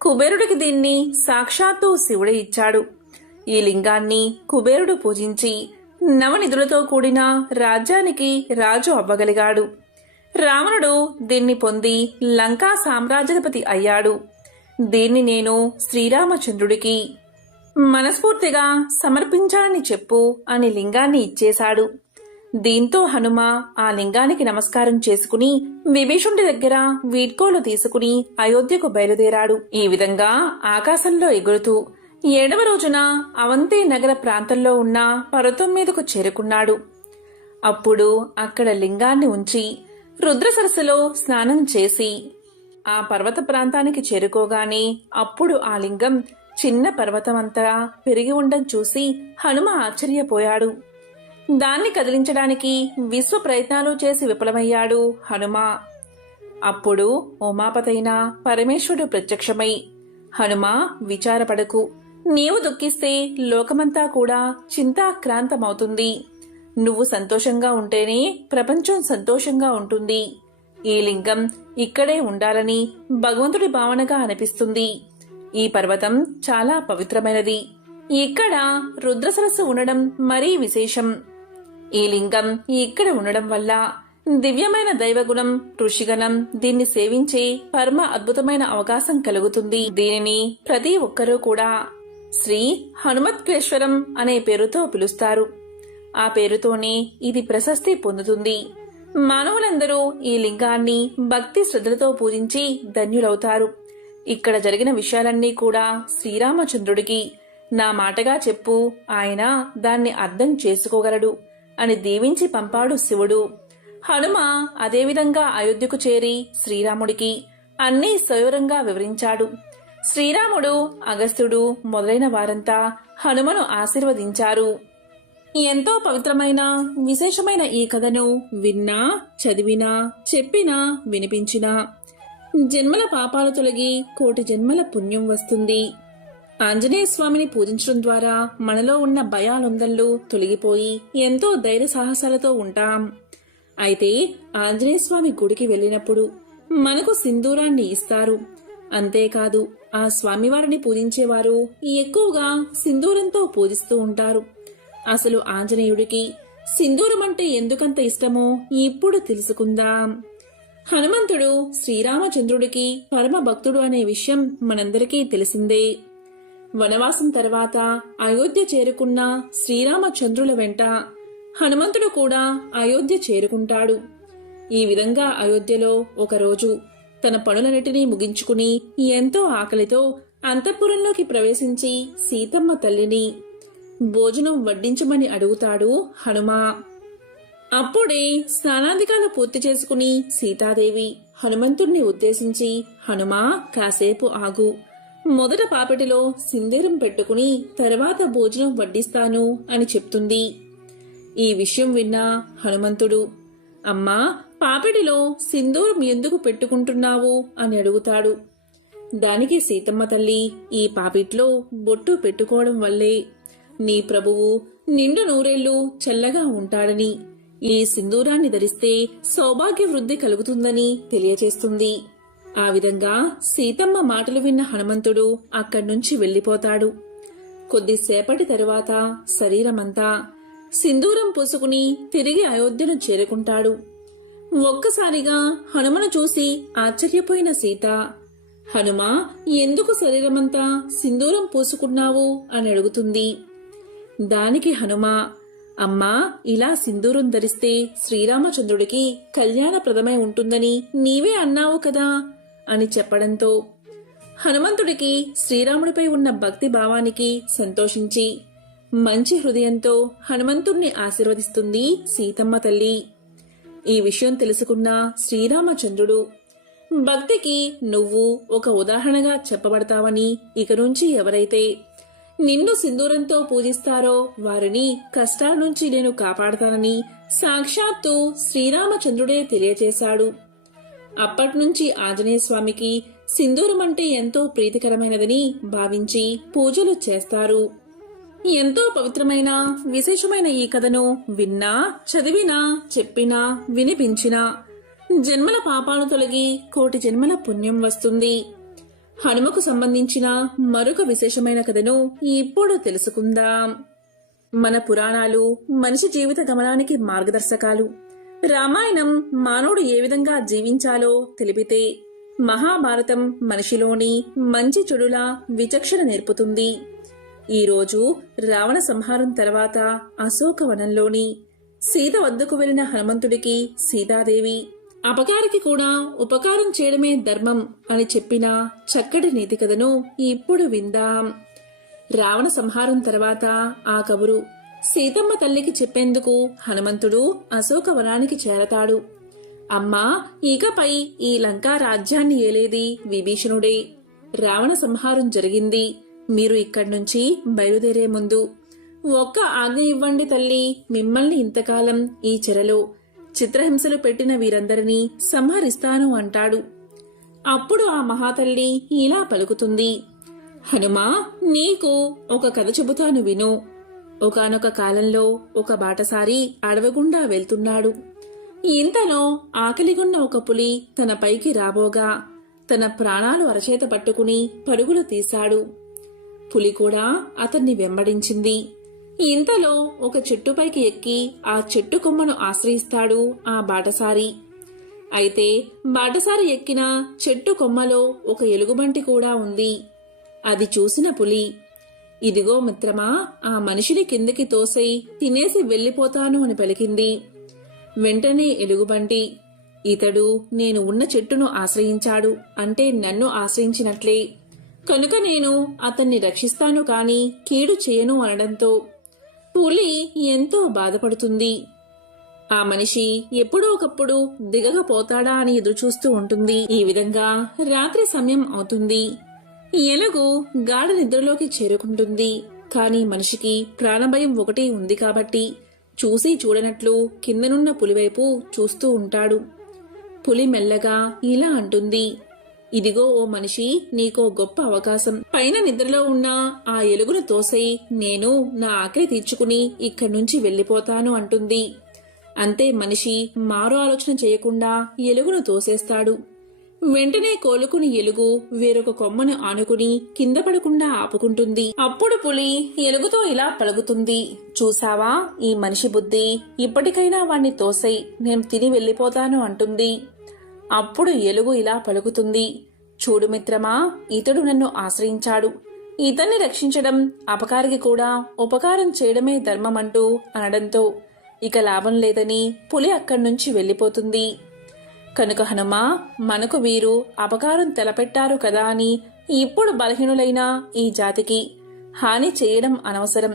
కుబేరుడికి దీన్ని సాక్షాత్తు శివుడే ఇచ్చాడు. ఈ లింగాన్ని కుబేరుడు పూజించి నవనిధులతో కూడిన రాజ్యానికి రాజు అవ్వగలిగాడు. రావణుడు దీన్ని పొంది లంకా సామ్రాజ్యాధిపతి అయ్యాడు. దీన్ని నేను శ్రీరామచంద్రుడికి మనస్ఫూర్తిగా సమర్పించాలని చెప్పు అని లింగాన్ని ఇచ్చేశాడు. దీంతో హనుమ ఆ లింగానికి నమస్కారం చేసుకుని విభీషణుడి దగ్గర వీడ్కోలు తీసుకుని అయోధ్యకు బయలుదేరాడు. ఈ విధంగా ఆకాశంలో ఎగురుతూ 7వ రోజున అవంతి నగర ప్రాంతంలో ఉన్న పర్వతం మీదకు చేరుకున్నాడు. అప్పుడు అక్కడ లింగాన్ని ఉంచి రుద్ర సరస్సులో స్నానం చేసి ఆ పర్వత ప్రాంతానికి చేరుకోగానే అప్పుడు ఆ లింగం చిన్న పర్వతమంతా పెరిగి ఉండడం చూసి హనుమ ఆశ్చర్యపోయాడు. దాన్ని కదిలించడానికి విశ్వ ప్రయత్నాలు చేసి విఫలమయ్యాడు హనుమ. అప్పుడు ఉమాపతైన పరమేశ్వరుడు ప్రత్యక్షమై, హనుమ విచారపడకు, నీవు దుఃఖిస్తే లోకమంతా కూడా చింతాక్రాంతమవుతుంది. నువ్వు సంతోషంగా ఉంటేనే ప్రపంచం సంతోషంగా ఉంటుంది. ఈ లింగం ఇక్కడే ఉండాలని భగవంతుడి భావనగా అనిపిస్తుంది. ఈ పర్వతం చాలా పవిత్రమైనది. ఇక్కడ రుద్ర సరస్సు ఉండడం మరీ విశేషం. ఈ లింగం ఇక్కడ ఉండడం వల్ల దివ్యమైన దైవగుణం, ఋషిగణం దీన్ని సేవించే పరమ అద్భుతమైన అవకాశం కలుగుతుంది. దీనిని ప్రతి ఒక్కరూ కూడా శ్రీ హనుమత్కేశ్వరం అనే పేరుతో పిలుస్తారు. ఆ పేరుతోనే ఇది ప్రశస్తి పొందుతుంది. మానవులందరూ ఈ లింగాన్ని భక్తి శ్రద్ధలతో పూజించి ధన్యులవుతారు. ఇక్కడ జరిగిన విషయాలన్నీ కూడా శ్రీరామచంద్రుడికి నా మాటగా చెప్పు, ఆయన దాన్ని అర్థం చేసుకోగలడు అని దీవించి పంపాడు శివుడు. హనుమ అదేవిధంగా అయోధ్యకు చేరి శ్రీరాముడికి అన్నీ సవివరంగా వివరించాడు. శ్రీరాముడు, అగస్త్యుడు మొదలైన వారంతా హనుమను ఆశీర్వదించారు. ఎంతో పవిత్రమైన విశేషమైన ఈ కథను విన్నా, చదివినా, చెప్పినా, వినిపించినా జన్మల పాపాలు తొలగి కోటి జన్మల పుణ్యం వస్తుంది. ఆంజనేయ స్వామిని పూజించడం ద్వారా మనలో ఉన్న భయాలొందళ్ళు తొలగిపోయి ఎంతో ధైర్య సాహసాలతో ఉంటాం. అయితే ఆంజనేయ స్వామి గుడికి వెళ్ళినప్పుడు మనకు సింధూరాన్ని ఇస్తారు. అంతేకాదు ఆ స్వామివారిని పూజించేవారు ఎక్కువగా సింధూరంతో పూజిస్తూ ఉంటారు. అసలు ఆంజనేయుడికి సింధూరం అంటే ఎందుకంత ఇష్టమో ఇప్పుడు తెలుసుకుందాం. హనుమంతుడు శ్రీరామచంద్రుడికి పరమ భక్తుడు అనే విషయం మనందరికీ తెలిసిందే. వనవాసం తర్వాత అయోధ్య చేరుకున్న శ్రీరామచంద్రుల వెంట హనుమంతుడు కూడా అయోధ్య చేరుకుంటాడు. ఈ విధంగా అయోధ్యలో ఒకరోజు తన పనులన్నిటినీ ముగించుకుని ఎంతో ఆకలితో అంతఃపురంలోకి ప్రవేశించి సీతమ్మ తల్లిని భోజనం వడ్డించమని అడుగుతాడు హనుమ. అప్పుడే స్నానాధికాలు పూర్తి చేసుకుని సీతాదేవి హనుమంతుణ్ణి ఉద్దేశించి, హనుమా కాసేపు ఆగు, మొదట పాపెటిలో సింధూరం పెట్టుకుని తర్వాత భోజనం వడ్డిస్తాను అని చెప్తుంది. ఈ విషయం విన్న హనుమంతుడు, అమ్మా పాపెటిలో సింధూరం ఎందుకు పెట్టుకుంటున్నావు అని అడుగుతాడు. దానికి సీతమ్మ తల్లి, ఈ పాపిట్లో బొట్టు పెట్టుకోవడం వల్లే నీ ప్రభువు నిండు నూరేళ్లు చల్లగా ఉంటాడని, ఈ సింధూరాన్ని ధరిస్తే సౌభాగ్య వృద్ధి కలుగుతుందని తెలియచేస్తుంది. ఆ విధంగా సీతమ్మ మాటలు విన్న హనుమంతుడు అక్కడ్నుంచి వెళ్లిపోతాడు. కొద్దిసేపటి తరువాత శరీరమంతా సింధూరం పూసుకుని తిరిగి అయోధ్యను చేరుకుంటాడు. ఒక్కసారిగా హనుమను చూసి ఆశ్చర్యపోయిన సీత, హనుమా ఎందుకు శరీరమంతా సింధూరం పూసుకున్నావు అని అడుగుతుంది. దానికి హనుమ, అమ్మా ఇలా సింధూరం ధరిస్తే శ్రీరామచంద్రుడికి కళ్యాణప్రదమై ఉంటుందని నీవే అన్నావు కదా అని చెప్పడంతో హనుమంతుడికి శ్రీరాముడిపై ఉన్న భక్తి భావానికి సంతోషించి మంచి హృదయంతో హనుమంతుణ్ణి ఆశీర్వదిస్తుంది సీతమ్మ తల్లి. ఈ విషయం తెలుసుకున్న శ్రీరామచంద్రుడు, భక్తికి నువ్వు ఒక ఉదాహరణగా చెప్పబడతావని, ఇక నుంచి ఎవరైతే నిన్ను సింధూరంతో పూజిస్తారో వారిని కష్టాల నుంచి నేను కాపాడతానని సాక్షాత్తు శ్రీరామచంద్రుడే తెలియచేశాడు. అప్పట్నుంచి ఆంజనేయ స్వామికి సింధూరం అంటే ఎంతో ప్రీతికరమైనదని భావించి పూజలు చేస్తారు. ఎంతో పవిత్రమైన విశేషమైన ఈ కథను విన్నా, చదివినా, చెప్పినా, వినిపించినా జన్మల పాపాలు తొలగి కోటి జన్మల పుణ్యం వస్తుంది. హనుమకు సంబంధించిన మరొక విశేషమైన కథను ఇప్పుడు తెలుసుకుందాం. మన పురాణాలు మనిషి జీవిత గమనానికి మార్గదర్శకాలు. రామాయణం మానవుడు ఏ విధంగా జీవించాలో తెలిపితే మహాభారతం మనిషిలోని మంచి చెడుల విచక్షణ నేర్పుతుంది. ఈరోజు రావణ సంహారం తర్వాత అశోకవనంలోని సీత వద్దకు వెళ్లిన హనుమంతుడికి సీతాదేవి అపకారికి కూడా ఉపకారం చేయడమే ధర్మం అని చెప్పిన చక్కటి నీతి కథను ఇప్పుడు విందాం. రావణ సంహారం తర్వాత ఆ కబురు సీతమ్మ తల్లికి చెప్పేందుకు హనుమంతుడు అశోకవనానికి చేరతాడు. అమ్మా, ఇకపై ఈ లంకా రాజ్యాన్ని ఏలేది విభీషణుడే. రావణ సంహారం జరిగింది. మీరు ఇక్కడి నుంచి బయలుదేరే ముందు ఒక్క ఆజ్ఞ ఇవ్వండి తల్లి. మిమ్మల్ని ఇంతకాలం ఈ చెరలో చిత్రహింసలు పెట్టిన వీరందరినీ సంహరిస్తాను అంటాడు. అప్పుడు ఆ మహాతల్లి ఇలా పలుకుతుంది. హనుమా, నీకు ఒక కథ చెబుతాను విను. ఒకానొక కాలంలో ఒక బాటసారి అడవిగుండా వెళ్తున్నాడు. ఇంతలో ఆకలిగొన్న ఒక పులి తన పైకి రాబోగా తన ప్రాణాలు అరచేత పట్టుకుని పరుగులు తీశాడు. పులి కూడా అతన్ని వెంబడించింది. ఇంతలో ఒక చెట్టుపైకి ఎక్కి ఆ చెట్టు కొమ్మను ఆశ్రయిస్తాడు ఆ బాటసారి. అయితే బాటసారి ఎక్కిన చెట్టు కొమ్మలో ఒక ఎలుగుబంటి కూడా ఉంది. అది చూసిన పులి, ఇదిగో మిత్రమా, ఆ మనిషిని కిందకి తోసై తినేసి వెళ్లిపోతాను అని పలికింది. వెంటనే ఎలుగుబంటి, ఇతడు నేను ఉన్న చెట్టును ఆశ్రయించాడు అంటే నన్ను ఆశ్రయించినట్లే, కనుక నేను అతన్ని రక్షిస్తాను కాని కీడు చేయను అనడంతో పులి ఎంతో బాధపడుతుంది. ఆ మనిషి ఎప్పుడో ఒకప్పుడు దిగకపోతాడా అని ఎదురుచూస్తూ ఉంటుంది. ఈ విధంగా రాత్రి సమయం అవుతుంది. ఎలుగు గాఢ నిద్రలోకి చేరుకుంటుంది. కాని మనిషికి ప్రాణభయం ఒకటే ఉంది కాబట్టి చూసి చూడనట్లు కిందనున్న పులివైపు చూస్తూ ఉంటాడు. పులి మెల్లగా ఇలా అంటుంది, ఇదిగో ఓ మనిషి, నీకో గొప్ప అవకాశం. పైన నిద్రలో ఉన్న ఆ ఎలుగును తోసై నేను నా ఆకలి తీర్చుకుని ఇక్కడి నుంచి వెళ్లిపోతాను అంటుంది. అంతే మనిషి మారు ఆలోచన చేయకుండా ఎలుగును తోసేస్తాడు. వెంటనే కోలుకుని ఎలుగు వేరొక కొమ్మను ఆనుకుని కింద పడకుండా ఆపుకుంటుంది. అప్పుడు పులి ఎలుగుతో ఇలా పలుకుతుంది, చూసావా ఈ మనిషి బుద్ధి, ఇప్పటికైనా వాణ్ణి తోసై నేను తిని వెళ్లిపోతాను అంటుంది. అప్పుడు ఎలుగు ఇలా పలుకుతుంది, చూడు మిత్రమా, ఇతడు నన్ను ఆశ్రయించాడు. ఇతన్ని రక్షించడం అపకారికి కూడా ఉపకారం చేయడమే ధర్మమంటూ అనడంతో ఇక లాభం లేదని పులి అక్కడి నుంచి వెళ్లిపోతుంది. కనుక హనుమా, మనకు వీరు అపకారం తలపెట్టారు కదా అని ఇప్పుడు బలహీనులైన ఈ జాతికి హాని చేయడం అనవసరం,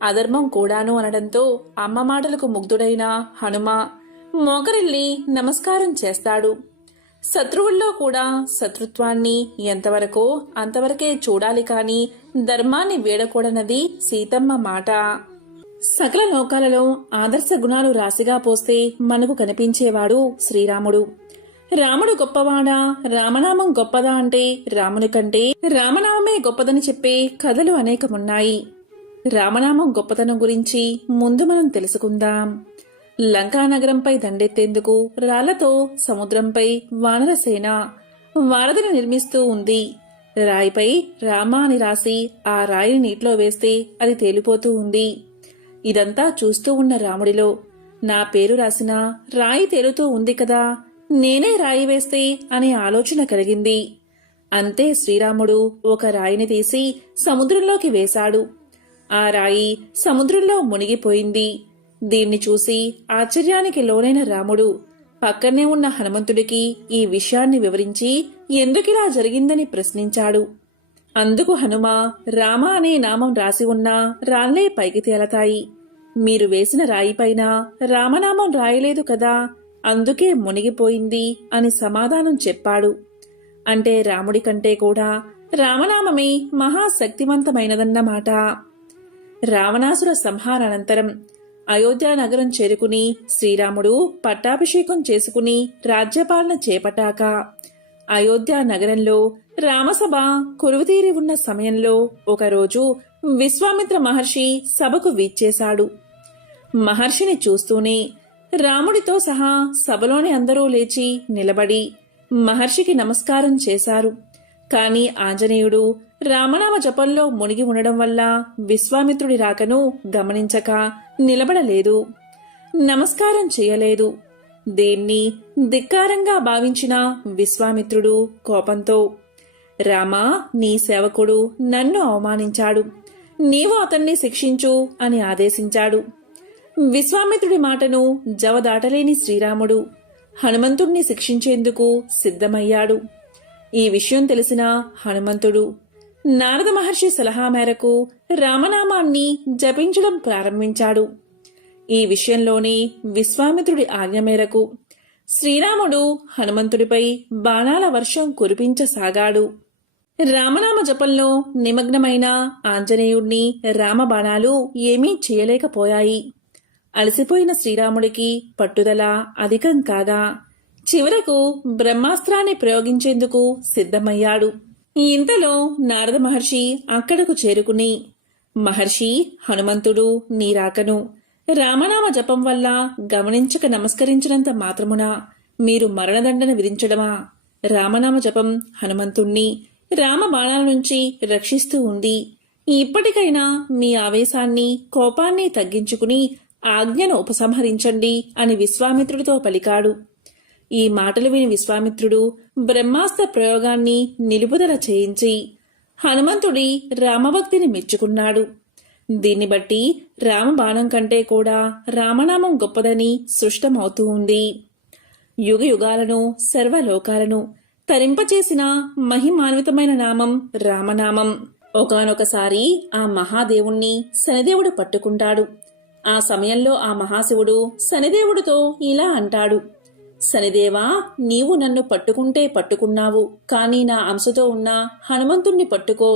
అధర్మం కూడాను అనడంతో అమ్మ మాటలకు ముగ్ధుడైన హనుమ మోకరిల్లి నమస్కారం చేస్తాడు. శత్రువుల్లో కూడా శత్రుత్వాన్ని ఎంతవరకో అంతవరకే చూడాలి కాని ధర్మాన్ని వేడకూడనది సీతమ్మ మాట. సకల లోకాలలో ఆదర్శ గుణాలు రాశిగా పోస్తే మనకు కనిపించేవాడు శ్రీరాముడు. రాముడు గొప్పవాడా, రామనామం గొప్పదా అంటే రాముని కంటే రామనామమే గొప్పదని చెప్పే కథలు అనేకమున్నాయి. రామనామం గొప్పతనం గురించి ముందు మనం తెలుసుకుందాం. లంకానగరంపై దండెత్తేందుకు రాళ్లతో సముద్రంపై వానరసేన వారధిని నిర్మిస్తూ ఉంది. రాయిపై రామ అని రాసి ఆ రాయిని నీటిలో వేస్తే అది తేలిపోతూ ఉంది. ఇదంతా చూస్తూ ఉన్న రాముడిలో నా పేరు రాసిన రాయి తేలుతూ ఉంది కదా, నేనే రాయి వేస్తే అనే ఆలోచన కలిగింది. అంతే శ్రీరాముడు ఒక రాయిని తీసి సముద్రంలోకి వేశాడు. ఆ రాయి సముద్రంలో మునిగిపోయింది. దీన్ని చూసి ఆశ్చర్యానికి లోనైన రాముడు పక్కనే ఉన్న హనుమంతుడికి ఈ విషయాన్ని వివరించి ఎందుకిలా జరిగిందని ప్రశ్నించాడు. అందుకు హనుమ, రామ అనే నామం రాసి ఉన్నా రాళ్లే పైకి తేలతాయి. మీరు వేసిన రాయిపైన రామనామం రాయలేదు కదా, అందుకే మునిగిపోయింది అని సమాధానం చెప్పాడు. అంటే రాముడి కంటే కూడా రామనామమే మహాశక్తివంతమైనదన్నమాట. రావణాసుర సంహారానంతరం అయోధ్య నగరం చేరుకుని శ్రీరాముడు పట్టాభిషేకం చేసుకుని రాజ్యపాలన చేపట్టాక అయోధ్య నగరంలో రామసభ కొలువుతీరి ఉన్న సమయంలో ఒకరోజు విశ్వామిత్ర మహర్షి సభకు వీచ్చేశాడు. మహర్షిని చూస్తూనే రాముడితో సహా సభలోని అందరూ లేచి నిలబడి మహర్షికి నమస్కారం చేశారు. కాని ఆంజనేయుడు రామనామ జపంలో మునిగి ఉండడం వల్ల విశ్వామిత్రుడి రాకను గమనించక నిలబడలేదు, నమస్కారం చేయలేదు. దీన్ని ధిక్కారంగా భావించిన విశ్వామిత్రుడు కోపంతో, రామా, నీ సేవకుడు నన్ను అవమానించాడు, నీవు అతన్ని శిక్షించు అని ఆదేశించాడు. విశ్వామిత్రుడి మాటను జవదాటలేని శ్రీరాముడు హనుమంతుణ్ణి శిక్షించేందుకు సిద్ధమయ్యాడు. ఈ విషయం తెలిసిన హనుమంతుడు నారద మహర్షి సలహా మేరకు రామనామాన్ని జపించడం ప్రారంభించాడు. ఈ విషయంలోని విశ్వామిత్రుడి ఆజ్ఞ మేరకు శ్రీరాముడు హనుమంతుడిపై బాణాల వర్షం కురిపించసాగాడు. రామనామ జపంలో నిమగ్నమైన ఆంజనేయుణ్ణి రామబాణాలు ఏమీ చేయలేకపోయాయి. అలసిపోయిన శ్రీరాముడికి పట్టుదల అధికం కాగా చివరకు బ్రహ్మాస్త్రాన్ని ప్రయోగించేందుకు సిద్ధమయ్యాడు. ఇంతలో నారద మహర్షి అక్కడకు చేరుకుని, మహర్షి, హనుమంతుడు నీ రాకను రామనామ జపం వల్ల గమనించక నమస్కరించినంత మాత్రమున మీరు మరణదండన విధించడమా? రామనామ జపం హనుమంతుణ్ణి రామబాణాల నుంచి రక్షిస్తూ ఉంది. ఇప్పటికైనా మీ ఆవేశాన్ని, కోపాన్ని తగ్గించుకుని ఆజ్ఞను ఉపసంహరించండి అని విశ్వామిత్రుడితో పలికాడు. ఈ మాటలు విని విశ్వామిత్రుడు బ్రహ్మాస్త్ర ప్రయోగాన్ని నిలుపుదల చేయించి హనుమంతుడి రామభక్తిని మెచ్చుకున్నాడు. దీన్ని బట్టి రామబాణం కంటే కూడా రామనామం గొప్పదని సృష్టమవుతూ ఉంది. యుగ యుగాలను, సర్వలోకాలను తరింపచేసిన మహిమాన్వితమైన నామం రామనామం. ఒకానొకసారి ఆ మహాదేవుణ్ణి శనిదేవుడు పట్టుకుంటాడు. ఆ సమయంలో ఆ మహాశివుడు శనిదేవుడితో ఇలా అంటాడు, శనిదేవా, నీవు నన్ను పట్టుకుంటే పట్టుకున్నావు, కానీ నా అంశతో ఉన్న హనుమంతుణ్ణి పట్టుకో,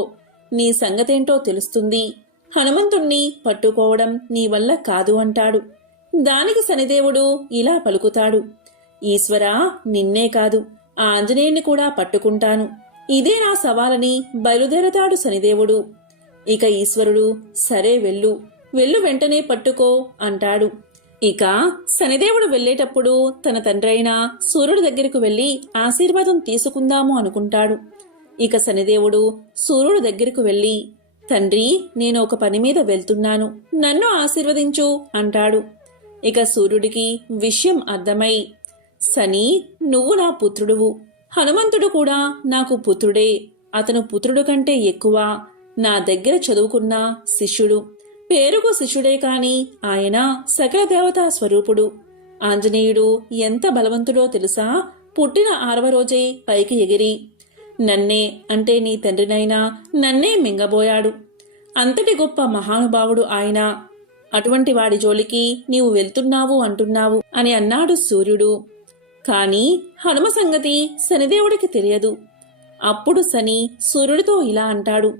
నీ సంగతేంటో తెలుస్తుంది. హనుమంతుణ్ణి పట్టుకోవడం నీ వల్ల కాదు అంటాడు. దానికి శనిదేవుడు ఇలా పలుకుతాడు, ఈశ్వరా, నిన్నే కాదు ఆ ఆంజనేయుని కూడా పట్టుకుంటాను, ఇదే నా సవాలని బయలుదేరతాడు శనిదేవుడు. ఇక ఈశ్వరుడు, సరే వెళ్ళు, వెళ్ళు, వెంటనే పట్టుకో అంటాడు. ఇక శనిదేవుడు వెళ్లేటప్పుడు తన తండ్రైన సూర్యుడి దగ్గరకు వెళ్లి ఆశీర్వాదం తీసుకుందాము అనుకుంటాడు. ఇక శనిదేవుడు సూర్యుడి దగ్గరకు వెళ్లి, తండ్రి, నేను ఒక పని మీద వెళ్తున్నాను, నన్ను ఆశీర్వదించు అంటాడు. ఇక సూర్యుడికి విషయం అర్థమై, శని, నువ్వు నా పుత్రుడువు, హనుమంతుడు కూడా నాకు పుత్రుడే, అతను పుత్రుడు కంటే ఎక్కువ, నా దగ్గర చదువుకున్న శిష్యుడు, పేరుకు శిష్యుడే కాని ఆయన సకల దేవతా స్వరూపుడు. ఆంజనేయుడు ఎంత బలవంతుడో తెలుసా? పుట్టిన 6వ రోజే పైకి ఎగిరి నన్నే, అంటే నీ తండ్రినైనా నన్నే మింగబోయాడు. అంతటి గొప్ప మహానుభావుడు ఆయన. అటువంటి వాడి జోలికి నీవు వెళ్తున్నావు అంటున్నావు అని అన్నాడు సూర్యుడు. కాని హనుమ సంగతి శనిదేవుడికి తెలియదు. అప్పుడు శని సూర్యుడితో ఇలా అంటాడు,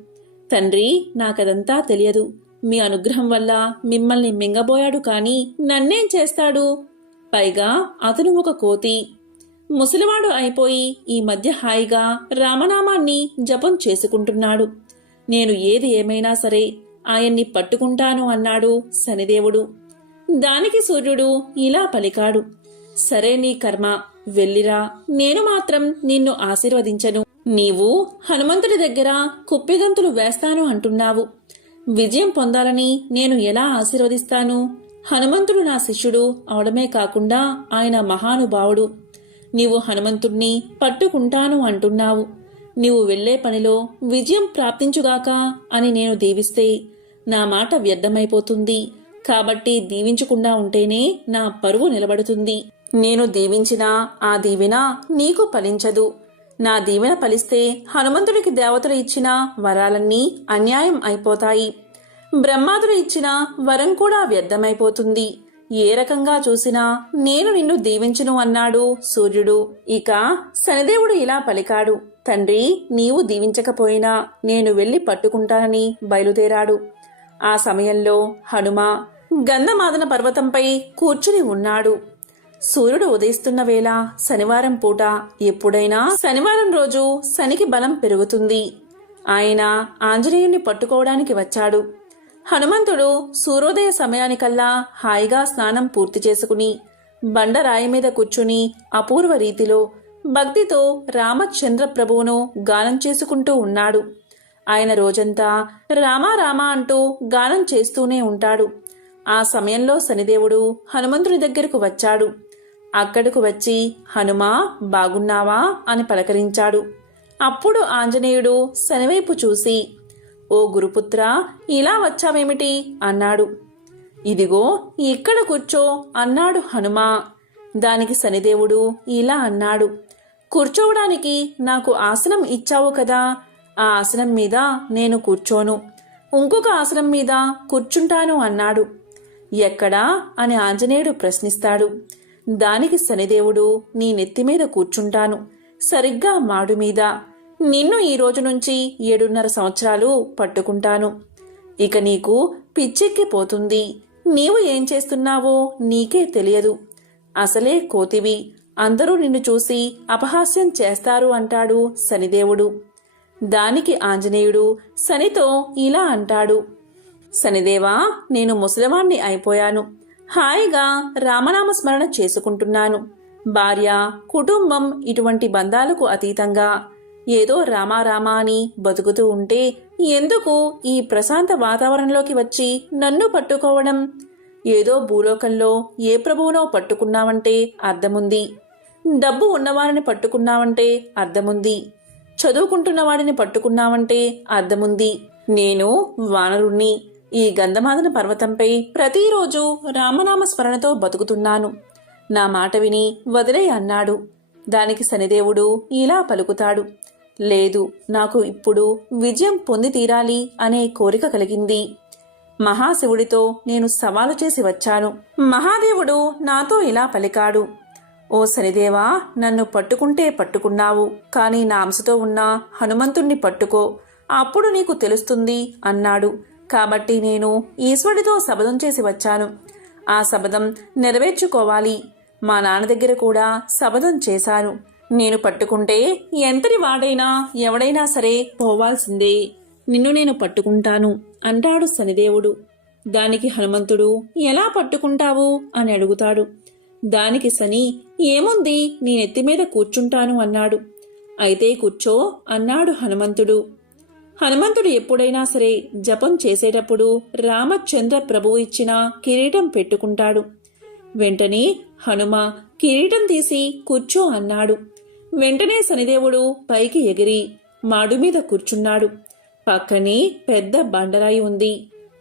తండ్రి, నాకదంతా తెలియదు. మీ అనుగ్రహం వల్ల మిమ్మల్ని మింగబోయాడు కాని నన్నేం చేస్తాడు? పైగా అతను ఒక కోతి. ముసలివాడు అయిపోయి ఈ మధ్య హాయిగా రామనామాన్ని జపం చేసుకుంటున్నాడు. నేను ఏది ఏమైనా సరే ఆయన్ని పట్టుకుంటాను అన్నాడు శనిదేవుడు. దానికి సూర్యుడు ఇలా పలికాడు, సరే, నీ కర్మ, వెళ్ళిరా, నేను మాత్రం నిన్ను ఆశీర్వదించను. నీవు హనుమంతుడి దగ్గర కుప్పిగంతులు వేస్తాను అంటున్నావు. విజయం పొందాలని నేను ఎలా ఆశీర్వదిస్తాను? హనుమంతుడు నా శిష్యుడు అవడమే కాకుండా ఆయన మహానుభావుడు. నీవు హనుమంతుణ్ణి పట్టుకుంటాను అంటున్నావు. నీవు వెళ్లే పనిలో విజయం ప్రాప్తించుగాక అని నేను దీవిస్తే నా మాట వ్యర్థమైపోతుంది. కాబట్టి దీవించకుండా ఉంటేనే నా పరువు నిలబడుతుంది. నేను దీవించినా ఆ దీవెన నీకు ఫలించదు. నా దీవెన ఫలిస్తే హనుమంతుడికి దేవతలు ఇచ్చిన వరాలన్నీ అన్యాయం అయిపోతాయి. బ్రహ్మాదుడు ఇచ్చిన వరం కూడా వ్యర్థమైపోతుంది. ఏ రకంగా చూసినా నేను నిన్ను దీవించును అన్నాడు సూర్యుడు. ఇక శనిదేవుడు ఇలా పలికాడు, తండ్రి, నీవు దీవించకపోయినా నేను వెళ్లి పట్టుకుంటానని బయలుదేరాడు. ఆ సమయంలో హనుమ గంధమాదన పర్వతంపై కూర్చుని ఉన్నాడు. సూర్యుడు ఉదయిస్తున్న వేళ శనివారం పూట. ఎప్పుడైనా శనివారం రోజు శనికి బలం పెరుగుతుంది. ఆయన ఆంజనేయుణ్ణి పట్టుకోవడానికి వచ్చాడు. హనుమంతుడు సూర్యోదయ సమయానికల్లా హాయిగా స్నానం పూర్తి చేసుకుని బండరాయి మీద కూర్చుని అపూర్వ రీతిలో భక్తితో రామచంద్ర ప్రభువును గానం చేసుకుంటూ ఉన్నాడు. ఆయన రోజంతా రామా రామా అంటూ గానం చేస్తూనే ఉంటాడు. ఆ సమయంలో శనిదేవుడు హనుమంతుడి దగ్గరకు వచ్చాడు. అక్కడకు వచ్చి హనుమా బాగున్నావా అని పలకరించాడు. అప్పుడు ఆంజనేయుడు శనివైపు చూసి, ఓ గురుపుత్ర, ఇలా వచ్చావేమిటి అన్నాడు. ఇదిగో ఇక్కడ కూర్చో అన్నాడు హనుమా. దానికి శనిదేవుడు ఇలా అన్నాడు, కూర్చోవడానికి నాకు ఆసనం ఇచ్చావు కదా, ఆ ఆసనం మీద నేను కూర్చోను, ఇంకొక ఆసనం మీద కూర్చుంటాను అన్నాడు. ఎక్కడా అని ఆంజనేయుడు ప్రశ్నిస్తాడు. దానికి శనిదేవుడు, నీ నెత్తిమీద కూర్చుంటాను, సరిగ్గా మాడు మీద. నిన్ను ఈ రోజు నుంచి 7.5 సంవత్సరాలు పట్టుకుంటాను. ఇక నీకు పిచ్చెక్కిపోతుంది. నీవు ఏం చేస్తున్నావో నీకే తెలియదు. అసలే కోతివి, అందరూ నిన్ను చూసి అపహాస్యం చేస్తారు అంటాడు శనిదేవుడు. దానికి ఆంజనేయుడు శనితో ఇలా అంటాడు, శనిదేవా, నేను ముసలివాణ్ణి అయిపోయాను. హాయిగా రామనామ స్మరణ చేసుకుంటున్నాను. భార్య, కుటుంబం ఇటువంటి బంధాలకు అతీతంగా ఏదో రామారామా అని బతుకుతూ ఉంటే ఎందుకు ఈ ప్రశాంత వాతావరణంలోకి వచ్చి నన్ను పట్టుకోవడం? ఏదో భూలోకంలో ఏ ప్రభువునో పట్టుకున్నావంటే అర్థముంది, డబ్బు ఉన్నవారిని పట్టుకున్నావంటే అర్థముంది, చదువుకుంటున్న వాడిని పట్టుకున్నావంటే అర్థముంది. నేను వానరుణ్ణి. ఈ గంధమాదన పర్వతంపై ప్రతిరోజు రామనామ స్మరణతో బతుకుతున్నాను. నా మాట విని వదిలే అన్నాడు. దానికి శనిదేవుడు ఇలా పలుకుతాడు, లేదు, నాకు ఇప్పుడు విజయం పొంది తీరాలి అనే కోరిక కలిగింది. మహాశివుడితో నేను సవాలు చేసి వచ్చాను. మహాదేవుడు నాతో ఇలా పలికాడు, ఓ శనిదేవా, నన్ను పట్టుకుంటే పట్టుకున్నావు, కానీ నా అంశతో ఉన్న హనుమంతుణ్ణి పట్టుకో, అప్పుడు నీకు తెలుస్తుంది అన్నాడు. కాబట్టి నేను ఈశ్వరుడితో శపథం చేసి వచ్చాను. ఆ శపథం నెరవేర్చుకోవాలి. మా నాన్న దగ్గర కూడా శపథం చేశాను. నేను పట్టుకుంటే ఎంతటి వాడైనా ఎవడైనా సరే పోవాల్సిందే. నిన్ను నేను పట్టుకుంటాను అంటాడు శనిదేవుడు. దానికి హనుమంతుడు ఎలా పట్టుకుంటావు అని అడుగుతాడు. దానికి శని, ఏముంది, నీ నెత్తి మీద కూర్చుంటాను అన్నాడు. అయితే కూర్చో అన్నాడు హనుమంతుడు. హనుమంతుడు ఎప్పుడైనా సరే జపం చేసేటప్పుడు రామచంద్ర ప్రభువు ఇచ్చిన కిరీటం పెట్టుకుంటాడు. వెంటనే హనుమ కిరీటం తీసి కూర్చో అన్నాడు. వెంటనే శనిదేవుడు పైకి ఎగిరి మాడు మీద కూర్చున్నాడు. పక్కనే పెద్ద బండరాయి ఉంది.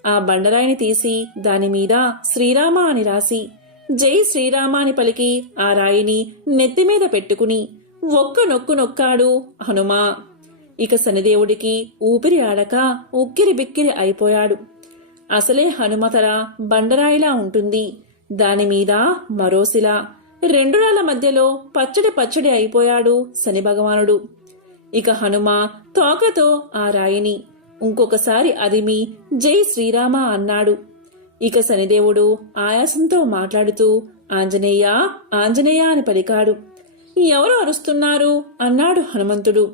ఆ బండరాయిని తీసి దానిమీద శ్రీరామ అని రాసి జై శ్రీరామ అని పలికి ఆ రాయిని నెత్తిమీద పెట్టుకుని ఒక్క నొక్కు నొక్కాడు హనుమ. ఇక శనిదేవుడికి ఊపిరి ఆడక ఉక్కిరి బిక్కిరి అయిపోయాడు. అసలే హనుమతల బండరాయిలా ఉంటుంది, దానిమీద మరోశిల. 2 రాళ్ల మధ్యలో పచ్చడి పచ్చడి అయిపోయాడు శని భగవానుడు. ఇక హనుమ తోకతో ఆ రాయిని ఇంకొకసారి అదిమి జై శ్రీరామ అన్నాడు. ఇక శనిదేవుడు ఆయాసంతో మాట్లాడుతూ ఆంజనేయ ఆంజనేయ అని పలికాడు. ఎవరు అరుస్తున్నారు అన్నాడు హనుమంతుడు.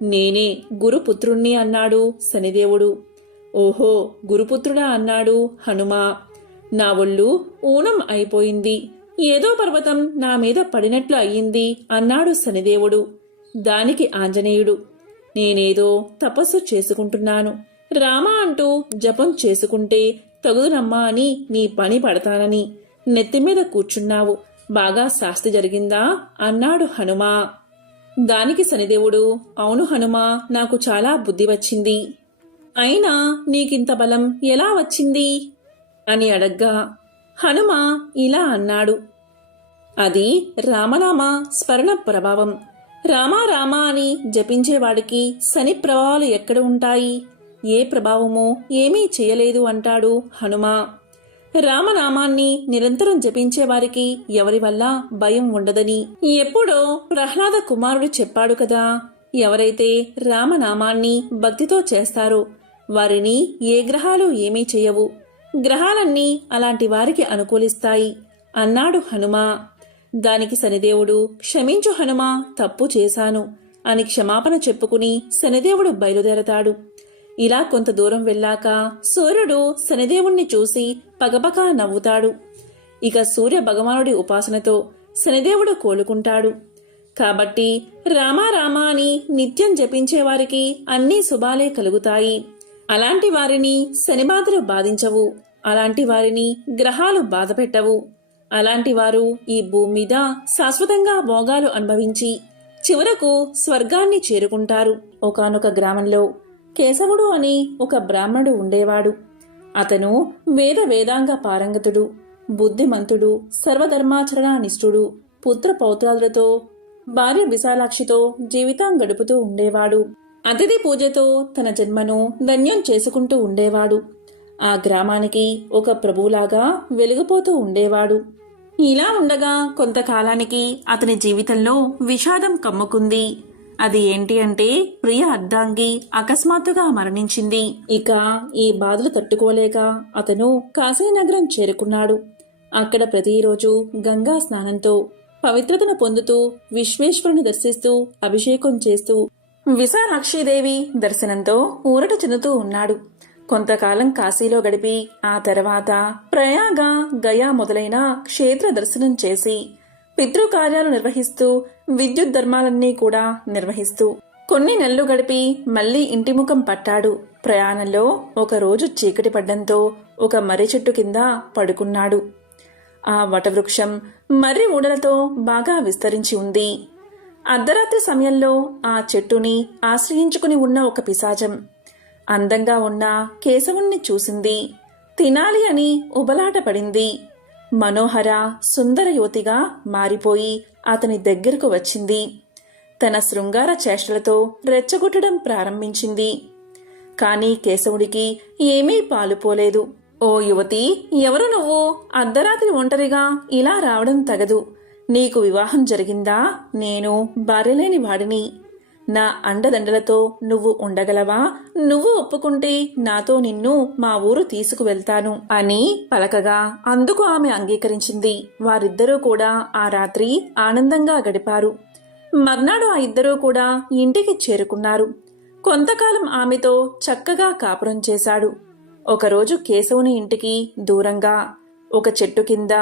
నేనే గురుపుత్రుణ్ణి అన్నాడు శనిదేవుడు. ఓహో, గురుపుత్రుడా అన్నాడు హనుమ. నా ఒళ్ళు ఊనం అయిపోయింది, ఏదో పర్వతం నా మీద పడినట్లు అయ్యింది అన్నాడు శనిదేవుడు. దానికి ఆంజనేయుడు, నేనేదో తపస్సు చేసుకుంటున్నాను, రామ అంటూ జపం చేసుకుంటే తగుదునమ్మా అని నీ పని పడతానని నెత్తిమీద కూర్చున్నావు, బాగా శాస్తి జరిగిందా అన్నాడు హనుమ. దానికి శనిదేవుడు, అవును హనుమ, నాకు చాలా బుద్ధి వచ్చింది. అయినా నీకింత బలం ఎలా వచ్చింది అని అడగ్గా హనుమ ఇలా అన్నాడు, అది రామనామ స్మరణ ప్రభావం. రామా రామా అని జపించేవాడికి శని ప్రభావాలు ఎక్కడ ఉంటాయి? ఏ ప్రభావమూ ఏమీ చేయలేదు అంటాడు హనుమ. రామనామాన్ని నిరంతరం జపించేవారికి ఎవరి వల్ల భయం ఉండదని ఎప్పుడో ప్రహ్లాద కుమారుడు చెప్పాడు కదా. ఎవరైతే రామనామాన్ని భక్తితో చేస్తారో వారిని ఏ గ్రహాలు ఏమీ చేయవు, గ్రహాలన్నీ అలాంటి వారికి అనుకూలిస్తాయి అన్నాడు హనుమ. దానికి శనిదేవుడు, క్షమించు హనుమ, తప్పు చేశాను అని క్షమాపణ చెప్పుకుని శనిదేవుడు బయలుదేరతాడు. ఇలా కొంత దూరం వెళ్ళాక సూర్యుడు శనిదేవుణ్ణి చూసి పగపగా నవ్వుతాడు. ఇక సూర్య భగవానుడి ఉపాసనతో శనిదేవుడు కోలుకుంటాడు. కాబట్టి రామా రామా అని నిత్యం జపించేవారికి అన్నీ శుభాలే కలుగుతాయి. అలాంటి వారిని శనిబాధలు బాధించవు, అలాంటి వారిని గ్రహాలు బాధపెట్టవు అలాంటి వారు ఈ భూమి మీద శాశ్వతంగా భోగాలు అనుభవించి చివరకు స్వర్గాన్ని చేరుకుంటారు. ఒకానొక గ్రామంలో కేశవుడు అని ఒక బ్రాహ్మణుడు ఉండేవాడు. అతను వేదాంగ పారంగతుడు, బుద్ధిమంతుడు, సర్వధర్మాచరణ నిష్ఠుడు, పుత్ర పౌత్రాదులతో భార్య విశాలాక్షితో జీవితం గడుపుతూ ఉండేవాడు. అతిథి పూజతో తన జన్మను ధన్యం చేసుకుంటూ ఉండేవాడు. ఆ గ్రామానికి ఒక ప్రభువులాగా వెలిగిపోతూ ఉండేవాడు. ఇలా ఉండగా కొంతకాలానికి అతని జీవితంలో విషాదం కమ్ముకుంది. అది ఏంటి అంటే ప్రియ అర్ధాంగి అకస్మాత్తుగా మరణించింది. ఇక ఈ బాధలు తట్టుకోలేక అతను కాశీనగరం చేరుకున్నాడు. అక్కడ ప్రతిరోజు గంగా స్నానంతో పవిత్రతను పొందుతూ విశ్వేశ్వరుని దర్శిస్తూ అభిషేకం చేస్తూ విశాలాక్షిదేవి దర్శనంతో ఊరట చెందుతూ ఉన్నాడు. కొంతకాలం కాశీలో గడిపి ఆ తర్వాత ప్రయాగ, గయా మొదలైన క్షేత్ర దర్శనం చేసి పితృకార్యాలు నిర్వహిస్తూ విద్యుత్ ధర్మాలన్నీ కూడా నిర్వహిస్తూ కొన్ని నెలలు గడిపి మళ్లీ ఇంటిముఖం పట్టాడు. ప్రయాణంలో ఒకరోజు చీకటి పడ్డంతో ఒక మర్రి చెట్టు కింద పడుకున్నాడు. ఆ వటవృక్షం మర్రి ఊడలతో బాగా విస్తరించి ఉంది. అర్ధరాత్రి సమయంలో ఆ చెట్టుని ఆశ్రయించుకుని ఉన్న ఒక పిశాచం అందంగా ఉన్న కేశవుణ్ణి చూసింది. తినాలి అని ఉబలాట పడింది. మనోహర సుందర యువతిగా మారిపోయి అతని దగ్గరకు వచ్చింది. తన శృంగార చేష్టలతో రెచ్చగొట్టడం ప్రారంభించింది. కాని కేశవుడికి ఏమీ పాలుపోలేదు. ఓ యువతి, ఎవరు నువ్వు? అర్ధరాత్రి ఒంటరిగా ఇలా రావడం తగదు. నీకు వివాహం జరిగిందా? నేను భార్యలేని వాడిని. నా అండదండలతో నువ్వు ఉండగలవా? నువ్వు ఒప్పుకుంటే నాతో నిన్ను మా ఊరు తీసుకువెళ్తాను అని పలకగా అందుకు ఆమె అంగీకరించింది. వారిద్దరూ కూడా ఆ రాత్రి ఆనందంగా గడిపారు. మర్నాడు ఆ ఇద్దరూ కూడా ఇంటికి చేరుకున్నారు. కొంతకాలం ఆమెతో చక్కగా కాపురం చేశాడు. ఒకరోజు కేశవుని ఇంటికి దూరంగా ఒక చెట్టు కింద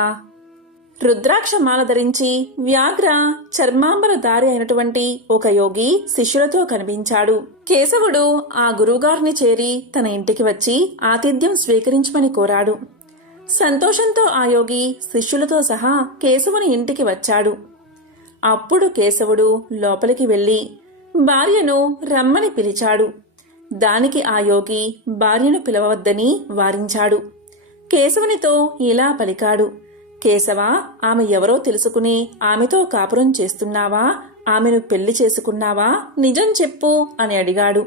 రుద్రాక్ష మాల ధరించి వ్యాఘ్ర చర్మాంబర దారి అయినటువంటి ఒక యోగి శిష్యులతో కనిపించాడు. కేశవుడు ఆ గురువుగారిని చేరి తన ఇంటికి వచ్చి ఆతిథ్యం స్వీకరించమని కోరాడు. సంతోషంతో ఆ యోగి శిష్యులతో సహా కేశవుని ఇంటికి వచ్చాడు. అప్పుడు కేశవుడు లోపలికి వెళ్లి భార్యను రమ్మని పిలిచాడు. దానికి ఆ యోగి భార్యను పిలవవద్దని వారించాడు. కేశవునితో ఇలా పలికాడు: కేశవ, ఆమె ఎవరో తెలుసుకుని ఆమెతో కాపురం చేస్తున్నావా? ఆమెను పెళ్లి చేసుకున్నావా? నిజం చెప్పు అని అడిగాడు.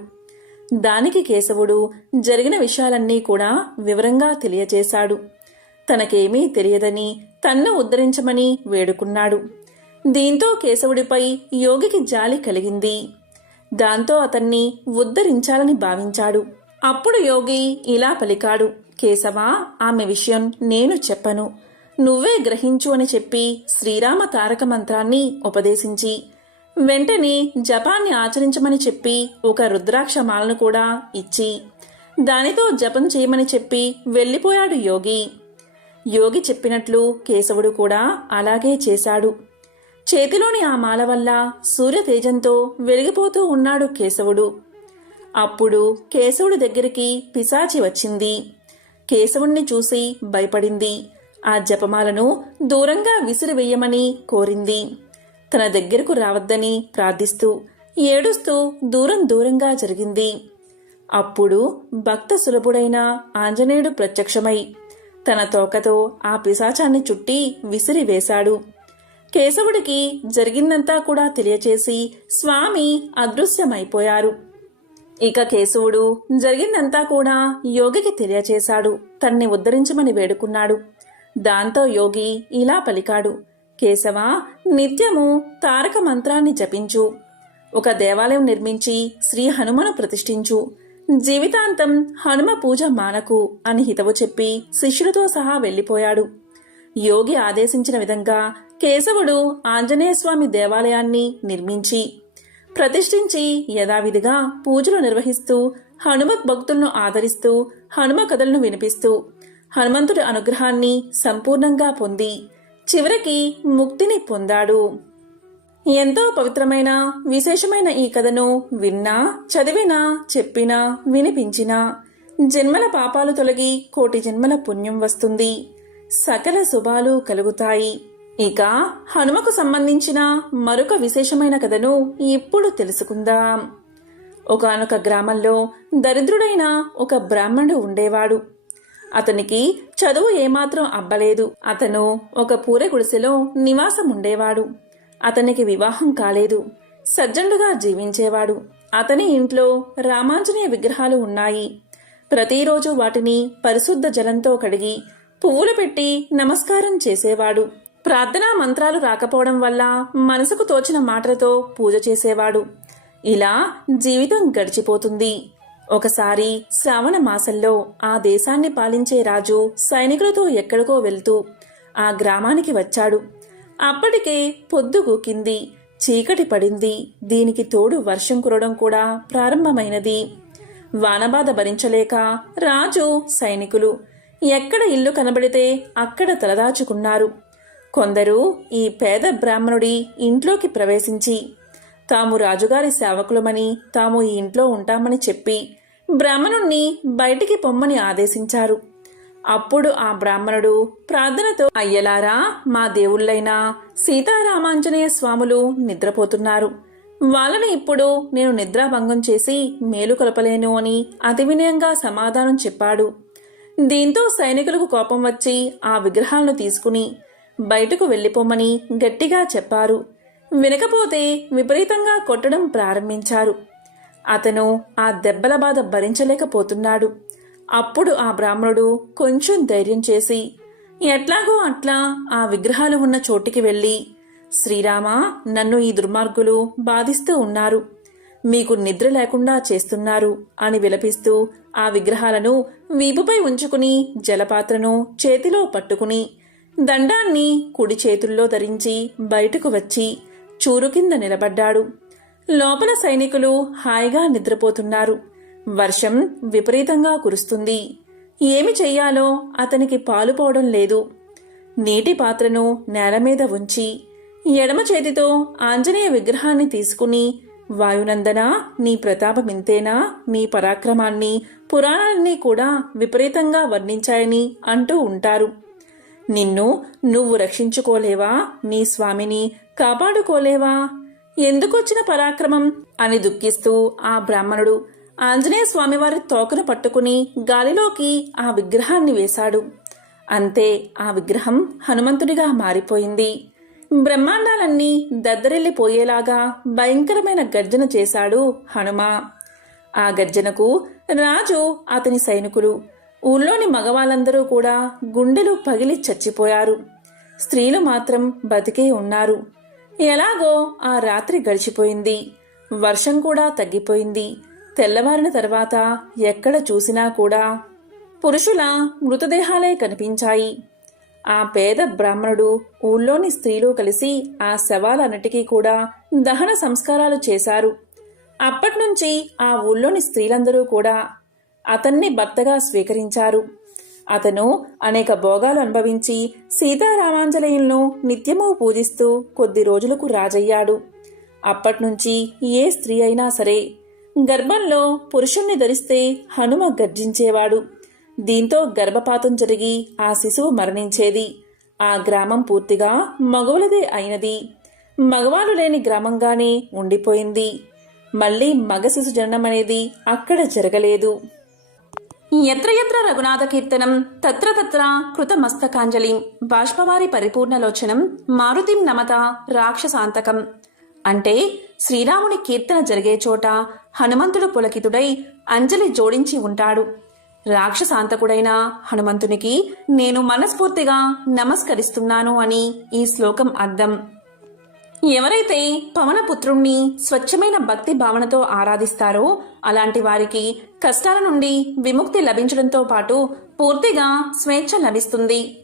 దానికి కేశవుడు జరిగిన విషయాలన్నీ కూడా వివరంగా తెలియచేశాడు. తనకేమీ తెలియదని తన్ను ఉద్ధరించమని వేడుకున్నాడు. దీంతో కేశవుడిపై యోగికి జాలి కలిగింది. దాంతో అతన్ని ఉద్ధరించాలని భావించాడు. అప్పుడు యోగి ఇలా పలికాడు: కేశవ, ఆమె విషయం నేను చెప్పను, నువ్వే గ్రహించు అని చెప్పి శ్రీరామ తారక మంత్రాన్ని ఉపదేశించి వెంటనే జపాన్ని ఆచరించమని చెప్పి ఒక రుద్రాక్ష మాలను కూడా ఇచ్చి దానితో జపం చేయమని చెప్పి వెళ్లిపోయాడు యోగి. యోగి చెప్పినట్లు కేశవుడు కూడా అలాగే చేశాడు. చేతిలోని ఆ మాల వల్ల సూర్యతేజంతో వెలిగిపోతూ ఉన్నాడు కేశవుడు. అప్పుడు కేశవుడి దగ్గరికి పిశాచి వచ్చింది. కేశవుణ్ణి చూసి భయపడింది. ఆ జపమాలను దూరంగా విసిరివేయమని కోరింది. తన దగ్గరకు రావద్దని ప్రార్థిస్తూ ఏడుస్తూ దూరంగా జరిగింది. అప్పుడు భక్త సులభుడైన ఆంజనేయుడు ప్రత్యక్షమై తన తోకతో ఆ పిశాచాన్ని చుట్టి విసిరివేశాడు. కేశవుడికి జరిగిందంతా కూడా తెలియచేసి స్వామి అదృశ్యమైపోయారు. ఇక కేశవుడు జరిగిందంతా కూడా యోగికి తెలియచేశాడు. తన్ని ఉద్ధరించమని వేడుకున్నాడు. దాంతో యోగి ఇలా పలికాడు: కేశవ, నిత్యము తారక మంత్రాన్ని జపించు, ఒక దేవాలయం నిర్మించి శ్రీ హనుమను ప్రతిష్ఠించు, జీవితాంతం హనుమ పూజ మానకు అని హితవు చెప్పి శిష్యులతో సహా వెళ్లిపోయాడు. యోగి ఆదేశించిన విధంగా కేశవుడు ఆంజనేయస్వామి దేవాలయాన్ని నిర్మించి ప్రతిష్ఠించి యథావిధిగా పూజలు నిర్వహిస్తూ హనుమత్ భక్తులను ఆదరిస్తూ హనుమ కథలను వినిపిస్తూ హనుమంతుడి అనుగ్రహాన్ని సంపూర్ణంగా పొంది చివరికి ముక్తిని పొందాడు. ఎంతో పవిత్రమైన విశేషమైన ఈ కథను విన్నా, చదివినా, చెప్పినా, వినిపించినా జన్మల పాపాలు తొలగి కోటి జన్మల పుణ్యం వస్తుంది. సకల శుభాలు కలుగుతాయి. ఇక హనుమకు సంబంధించిన మరొక విశేషమైన కథను ఇప్పుడు తెలుసుకుందాం. ఒకానొక గ్రామంలో దరిద్రుడైన ఒక బ్రాహ్మణుడు ఉండేవాడు. అతనికి చదువు ఏమాత్రం అబ్బలేదు. అతను ఒక పూరె గుడిసెలో నివాసం ఉండేవాడు. అతనికి వివాహం కాలేదు. సజ్జనుడుగా జీవించేవాడు. అతని ఇంట్లో రామాంజనేయ విగ్రహాలు ఉన్నాయి. ప్రతిరోజు వాటిని పరిశుద్ధ జలంతో కడిగి పువ్వులు పెట్టి నమస్కారం చేసేవాడు. ప్రార్థనా మంత్రాలు రాకపోవడం వల్ల మనసుకు తోచిన మాటలతో పూజ చేసేవాడు. ఇలా జీవితం గడిచిపోతుంది. ఒకసారి శ్రావణ మాసంలో ఆ దేశాన్ని పాలించే రాజు సైనికులతో ఎక్కడికో వెళ్తూ ఆ గ్రామానికి వచ్చాడు. అప్పటికే పొద్దుగూకింది, చీకటి పడింది. దీనికి తోడు వర్షం కురవడం కూడా ప్రారంభమైనది. వానబాధ భరించలేక రాజు, సైనికులు ఎక్కడ ఇల్లు కనబడితే అక్కడ తలదాచుకున్నారు. కొందరు ఈ పేద బ్రాహ్మణుడి ఇంట్లోకి ప్రవేశించి తాము రాజుగారి సేవకులమని, తాము ఈ ఇంట్లో ఉంటామని చెప్పి బ్రాహ్మణుణ్ణి బయటికి పొమ్మని ఆదేశించారు. అప్పుడు ఆ బ్రాహ్మణుడు ప్రార్థనతో, అయ్యలారా, మా దేవుళ్ళైన సీతారామాంజనేయ స్వాములు నిద్రపోతున్నారు. వాళ్ళని ఇప్పుడు నేను నిద్రాభంగం చేసి మేలు కలపలేను అని అతి వినయంగా సమాధానం చెప్పాడు. దీంతో సైనికులకు కోపం వచ్చి ఆ విగ్రహాలను తీసుకుని బయటకు వెళ్లిపోమని గట్టిగా చెప్పారు. వినకపోతే విపరీతంగా కొట్టడం ప్రారంభించారు. అతను ఆ దెబ్బల బాధ భరించలేకపోతున్నాడు. అప్పుడు ఆ బ్రాహ్మణుడు కొంచెం ధైర్యం చేసి ఎట్లాగో అట్లా ఆ విగ్రహాలు ఉన్న చోటికి వెళ్లి, శ్రీరామా, నన్ను ఈ దుర్మార్గులు బాధిస్తూ ఉన్నారు, మీకు నిద్ర లేకుండా చేస్తున్నారు అని విలపిస్తూ ఆ విగ్రహాలను వీపుపై ఉంచుకుని జలపాత్రను చేతిలో పట్టుకుని దండాన్ని కుడి చేతుల్లో ధరించి బయటకు వచ్చి చూరు కింద నిలబడ్డాడు. లోపల సైనికులు హాయిగా నిద్రపోతున్నారు. వర్షం విపరీతంగా కురుస్తుంది. ఏమి చెయ్యాలో అతనికి పాలుపోవడం లేదు. నీటి పాత్రను నేల మీద ఉంచి ఎడమ చేతితో ఆంజనేయ విగ్రహాన్ని తీసుకుని, వాయునందన, నీ ప్రతాపమింతేనా? నీ పరాక్రమాన్ని పురాణాలన్నీ కూడా విపరీతంగా వర్ణించాయని అంటూ ఉంటారు. నిన్ను నువ్వు రక్షించుకోలేవా? నీ స్వామిని కాపాడుకోలేవా? ఎందుకొచ్చిన పరాక్రమం అని దుఃఖిస్తూ ఆ బ్రాహ్మణుడు ఆంజనేయ స్వామివారి తోకను పట్టుకుని గాలిలోకి ఆ విగ్రహాన్ని వేశాడు. అంతే, ఆ విగ్రహం హనుమంతుడిగా మారిపోయింది. బ్రహ్మాండాలన్నీ దద్దరిల్లిపోయేలాగా భయంకరమైన గర్జన చేశాడు హనుమ. ఆ గర్జనకు రాజు, అతని సైనికులు, ఊళ్ళోని మగవాళ్ళందరూ కూడా గుండెలు పగిలి చచ్చిపోయారు. స్త్రీలు మాత్రం బతికే ఉన్నారు. ఎలాగో ఆ రాత్రి గడిచిపోయింది. వర్షం కూడా తగ్గిపోయింది. తెల్లవారిన తర్వాత ఎక్కడ చూసినా కూడా పురుషుల మృతదేహాలే కనిపించాయి. ఆ పేద బ్రాహ్మణుడు, ఊళ్ళోని స్త్రీలు కలిసి ఆ శవాలన్నిటికీ కూడా దహన సంస్కారాలు చేశారు. అప్పట్నుంచి ఆ ఊళ్ళోని స్త్రీలందరూ కూడా అతన్ని భర్తగా స్వీకరించారు. అతను అనేక భోగాలు అనుభవించి సీతారామాంజనేయులను నిత్యమూ పూజిస్తూ కొద్ది రోజులకు రాజయ్యాడు. అప్పట్నుంచి ఏ స్త్రీ అయినా సరే గర్భంలో పురుషుణ్ణి ధరిస్తే హనుమ గర్జించేవాడు. దీంతో గర్భపాతం జరిగి ఆ శిశువు మరణించేది. ఆ గ్రామం పూర్తిగా మగవులదే అయినది. మగవాళ్ళు లేని గ్రామంగానే ఉండిపోయింది. మళ్లీ మగ శిశు జననం అనేది అక్కడ జరగలేదు. ఎత్ర ఎత్ర రఘునాథ కీర్తనం తత్ర తత్ర కృతమస్తకాంజలిం బాష్పవారి పరిపూర్ణలోచనం మారుతిం నమత రాక్షసాంతకం. అంటే శ్రీరాముని కీర్తన జరిగే చోట హనుమంతుడు పులకితుడై అంజలి జోడించి ఉంటాడు. రాక్షసాంతకుడైన హనుమంతునికి నేను మనస్ఫూర్తిగా నమస్కరిస్తున్నాను అని ఈ శ్లోకం అర్థం. ఎవరైతే పవనపుత్రుణ్ణి స్వచ్ఛమైన భక్తి భావనతో ఆరాధిస్తారో అలాంటి వారికి కష్టాల నుండి విముక్తి లభించడంతో పాటు పూర్తిగా స్వేచ్ఛ లభిస్తుంది.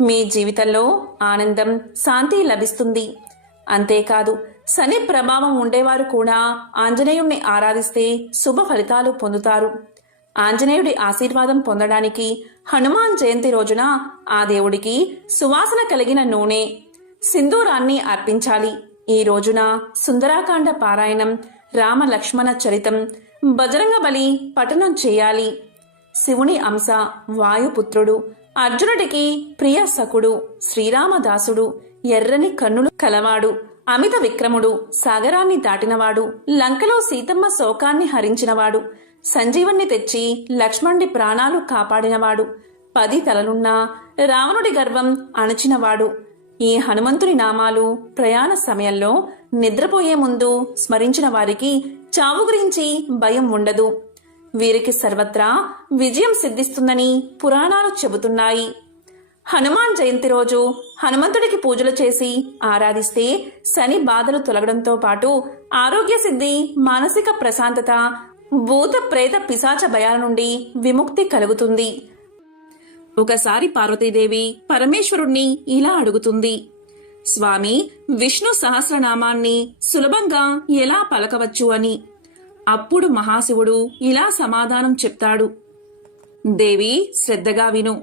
మీ జీవితంలో ఆనందం, శాంతి లభిస్తుంది. అంతేకాదు, శని ప్రభావం ఉండేవారు కూడా ఆంజనేయుణ్ణి ఆరాధిస్తే శుభ ఫలితాలు పొందుతారు. ఆంజనేయుడి ఆశీర్వాదం పొందడానికి హనుమాన్ జయంతి రోజున ఆ దేవుడికి సువాసన కలిగిన నూనె, సింధూరాన్ని అర్పించాలి. ఈ రోజున సుందరాకాండ పారాయణం, రామ లక్ష్మణ చరితం, బజరంగ బలి పఠనం చేయాలి. శివుని అంశ వాయుపుత్రుడు అర్జునుడికి ప్రియ సకుడు, శ్రీరామదాసుడు, ఎర్రని కన్నులు కలవాడు, అమిత విక్రముడు, సాగరాన్ని దాటినవాడు, లంకలో సీతమ్మ శోకాన్ని హరించినవాడు, సంజీవన్ని తెచ్చి లక్ష్మణుడి ప్రాణాలు కాపాడినవాడు, 10 తలలున్నా రావణుడి గర్వం అణచినవాడు. ఈ హనుమంతుని నామాలు ప్రయాణ సమయంలో నిద్రపోయే ముందు స్మరించిన వారికి చావు గురించి భయం ఉండదు. వీరికి సర్వత్రా విజయం సిద్ధిస్తుందని పురాణాలు చెబుతున్నాయి. హనుమాన్ జయంతి రోజు హనుమంతుడికి పూజలు చేసి ఆరాధిస్తే శని బాధలు తొలగడంతో పాటు ఆరోగ్య సిద్ధి, మానసిక ప్రశాంతత, భూత ప్రేత పిశాచ భయాల నుండి విముక్తి కలుగుతుంది. ఒకసారి పార్వతీదేవి పరమేశ్వరుణ్ణి ఇలా అడుగుతుంది, స్వామి, విష్ణు సహస్రనామాన్ని సులభంగా ఎలా పలకవచ్చు అని. అప్పుడు మహాశివుడు ఇలా సమాధానం చెప్తాడు, దేవి, శ్రద్ధగా విను.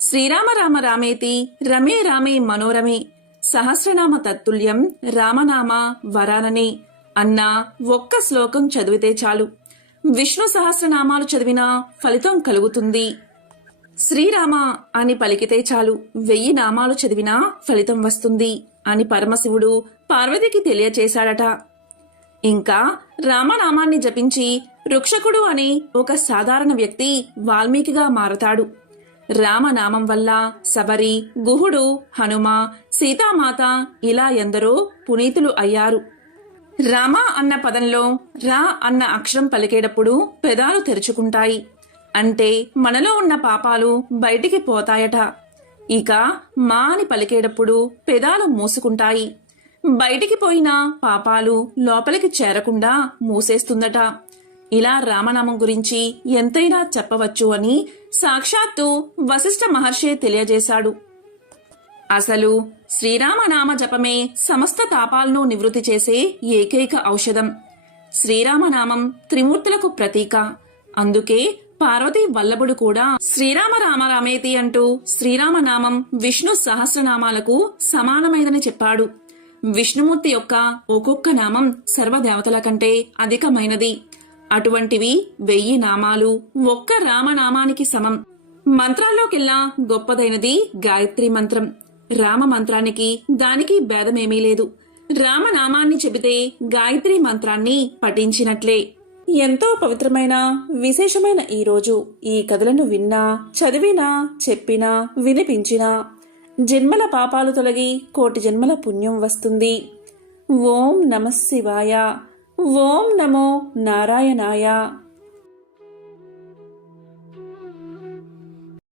శ్రీరామ రామ రామేతి రమే రామే మనోరమే సహస్రనామ తత్తుల్యం రామనామ వరాననే అన్న ఒక్క శ్లోకం చదివితే చాలు. విష్ణు సహస్రనామాలు చదివినా ఫలితం కలుగుతుంది. శ్రీరామ అని పలికితే చాలు 1000 నామాలు చదివినా ఫలితం వస్తుంది అని పరమశివుడు పార్వతికి తెలియచేశాడట. ఇంకా రామనామాన్ని జపించి రుక్షకుడు అనే ఒక సాధారణ వ్యక్తి వాల్మీకిగా మారతాడు. రామనామం వల్ల శబరి, గుహుడు, హనుమ, సీతామాత ఇలా ఎందరో పునీతులు అయ్యారు. రామ అన్న పదంలో రా అన్న అక్షరం పలికేటప్పుడు పెదాలు తెరుచుకుంటాయి. అంటే మనలో ఉన్న పాపాలు బయటికి పోతాయట. ఇక మా అని పలికేటప్పుడు పెదాలు మూసుకుంటాయి. బయటికి పోయిన పాపాలు లోపలికి చేరకుండా మూసేస్తుందట. ఇలా రామనామం గురించి ఎంతైనా చెప్పవచ్చు అని సాక్షాత్తు వశిష్ఠ మహర్షి తెలియజేశాడు. అసలు శ్రీరామనామ జపమే సమస్త తాపాలను నివృత్తి చేసే ఏకైక ఔషధం. శ్రీరామనామం త్రిమూర్తులకు ప్రతీక. అందుకే పార్వతీ వల్లభుడు కూడా శ్రీరామ రామ రామేతి అంటూ శ్రీరామనామం విష్ణు సహస్రనామాలకు సమానమైనదని చెప్పాడు. విష్ణుమూర్తి యొక్క ఒక్కొక్క నామం సర్వదేవతల కంటే అధికమైనది. అటువంటివి 1000 నామాలు ఒక్క రామనామానికి సమం. మంత్రాల్లోకెల్లా గొప్పదైనది గాయత్రి మంత్రం. రామ మంత్రానికి దానికి భేదమేమీ లేదు. రామనామాన్ని చెబితే గాయత్రి మంత్రాన్ని పఠించినట్లే. ఎంతో పవిత్రమైన విశేషమైన ఈ రోజు ఈ కథలను విన్నా, చదివినా, చెప్పినా, వినిపించినా జన్మల పాపాలు తొలగి 1,000,000 జన్మల పుణ్యం వస్తుంది. ఓం నమః శివాయ. ఓం నమో నారాయణాయ.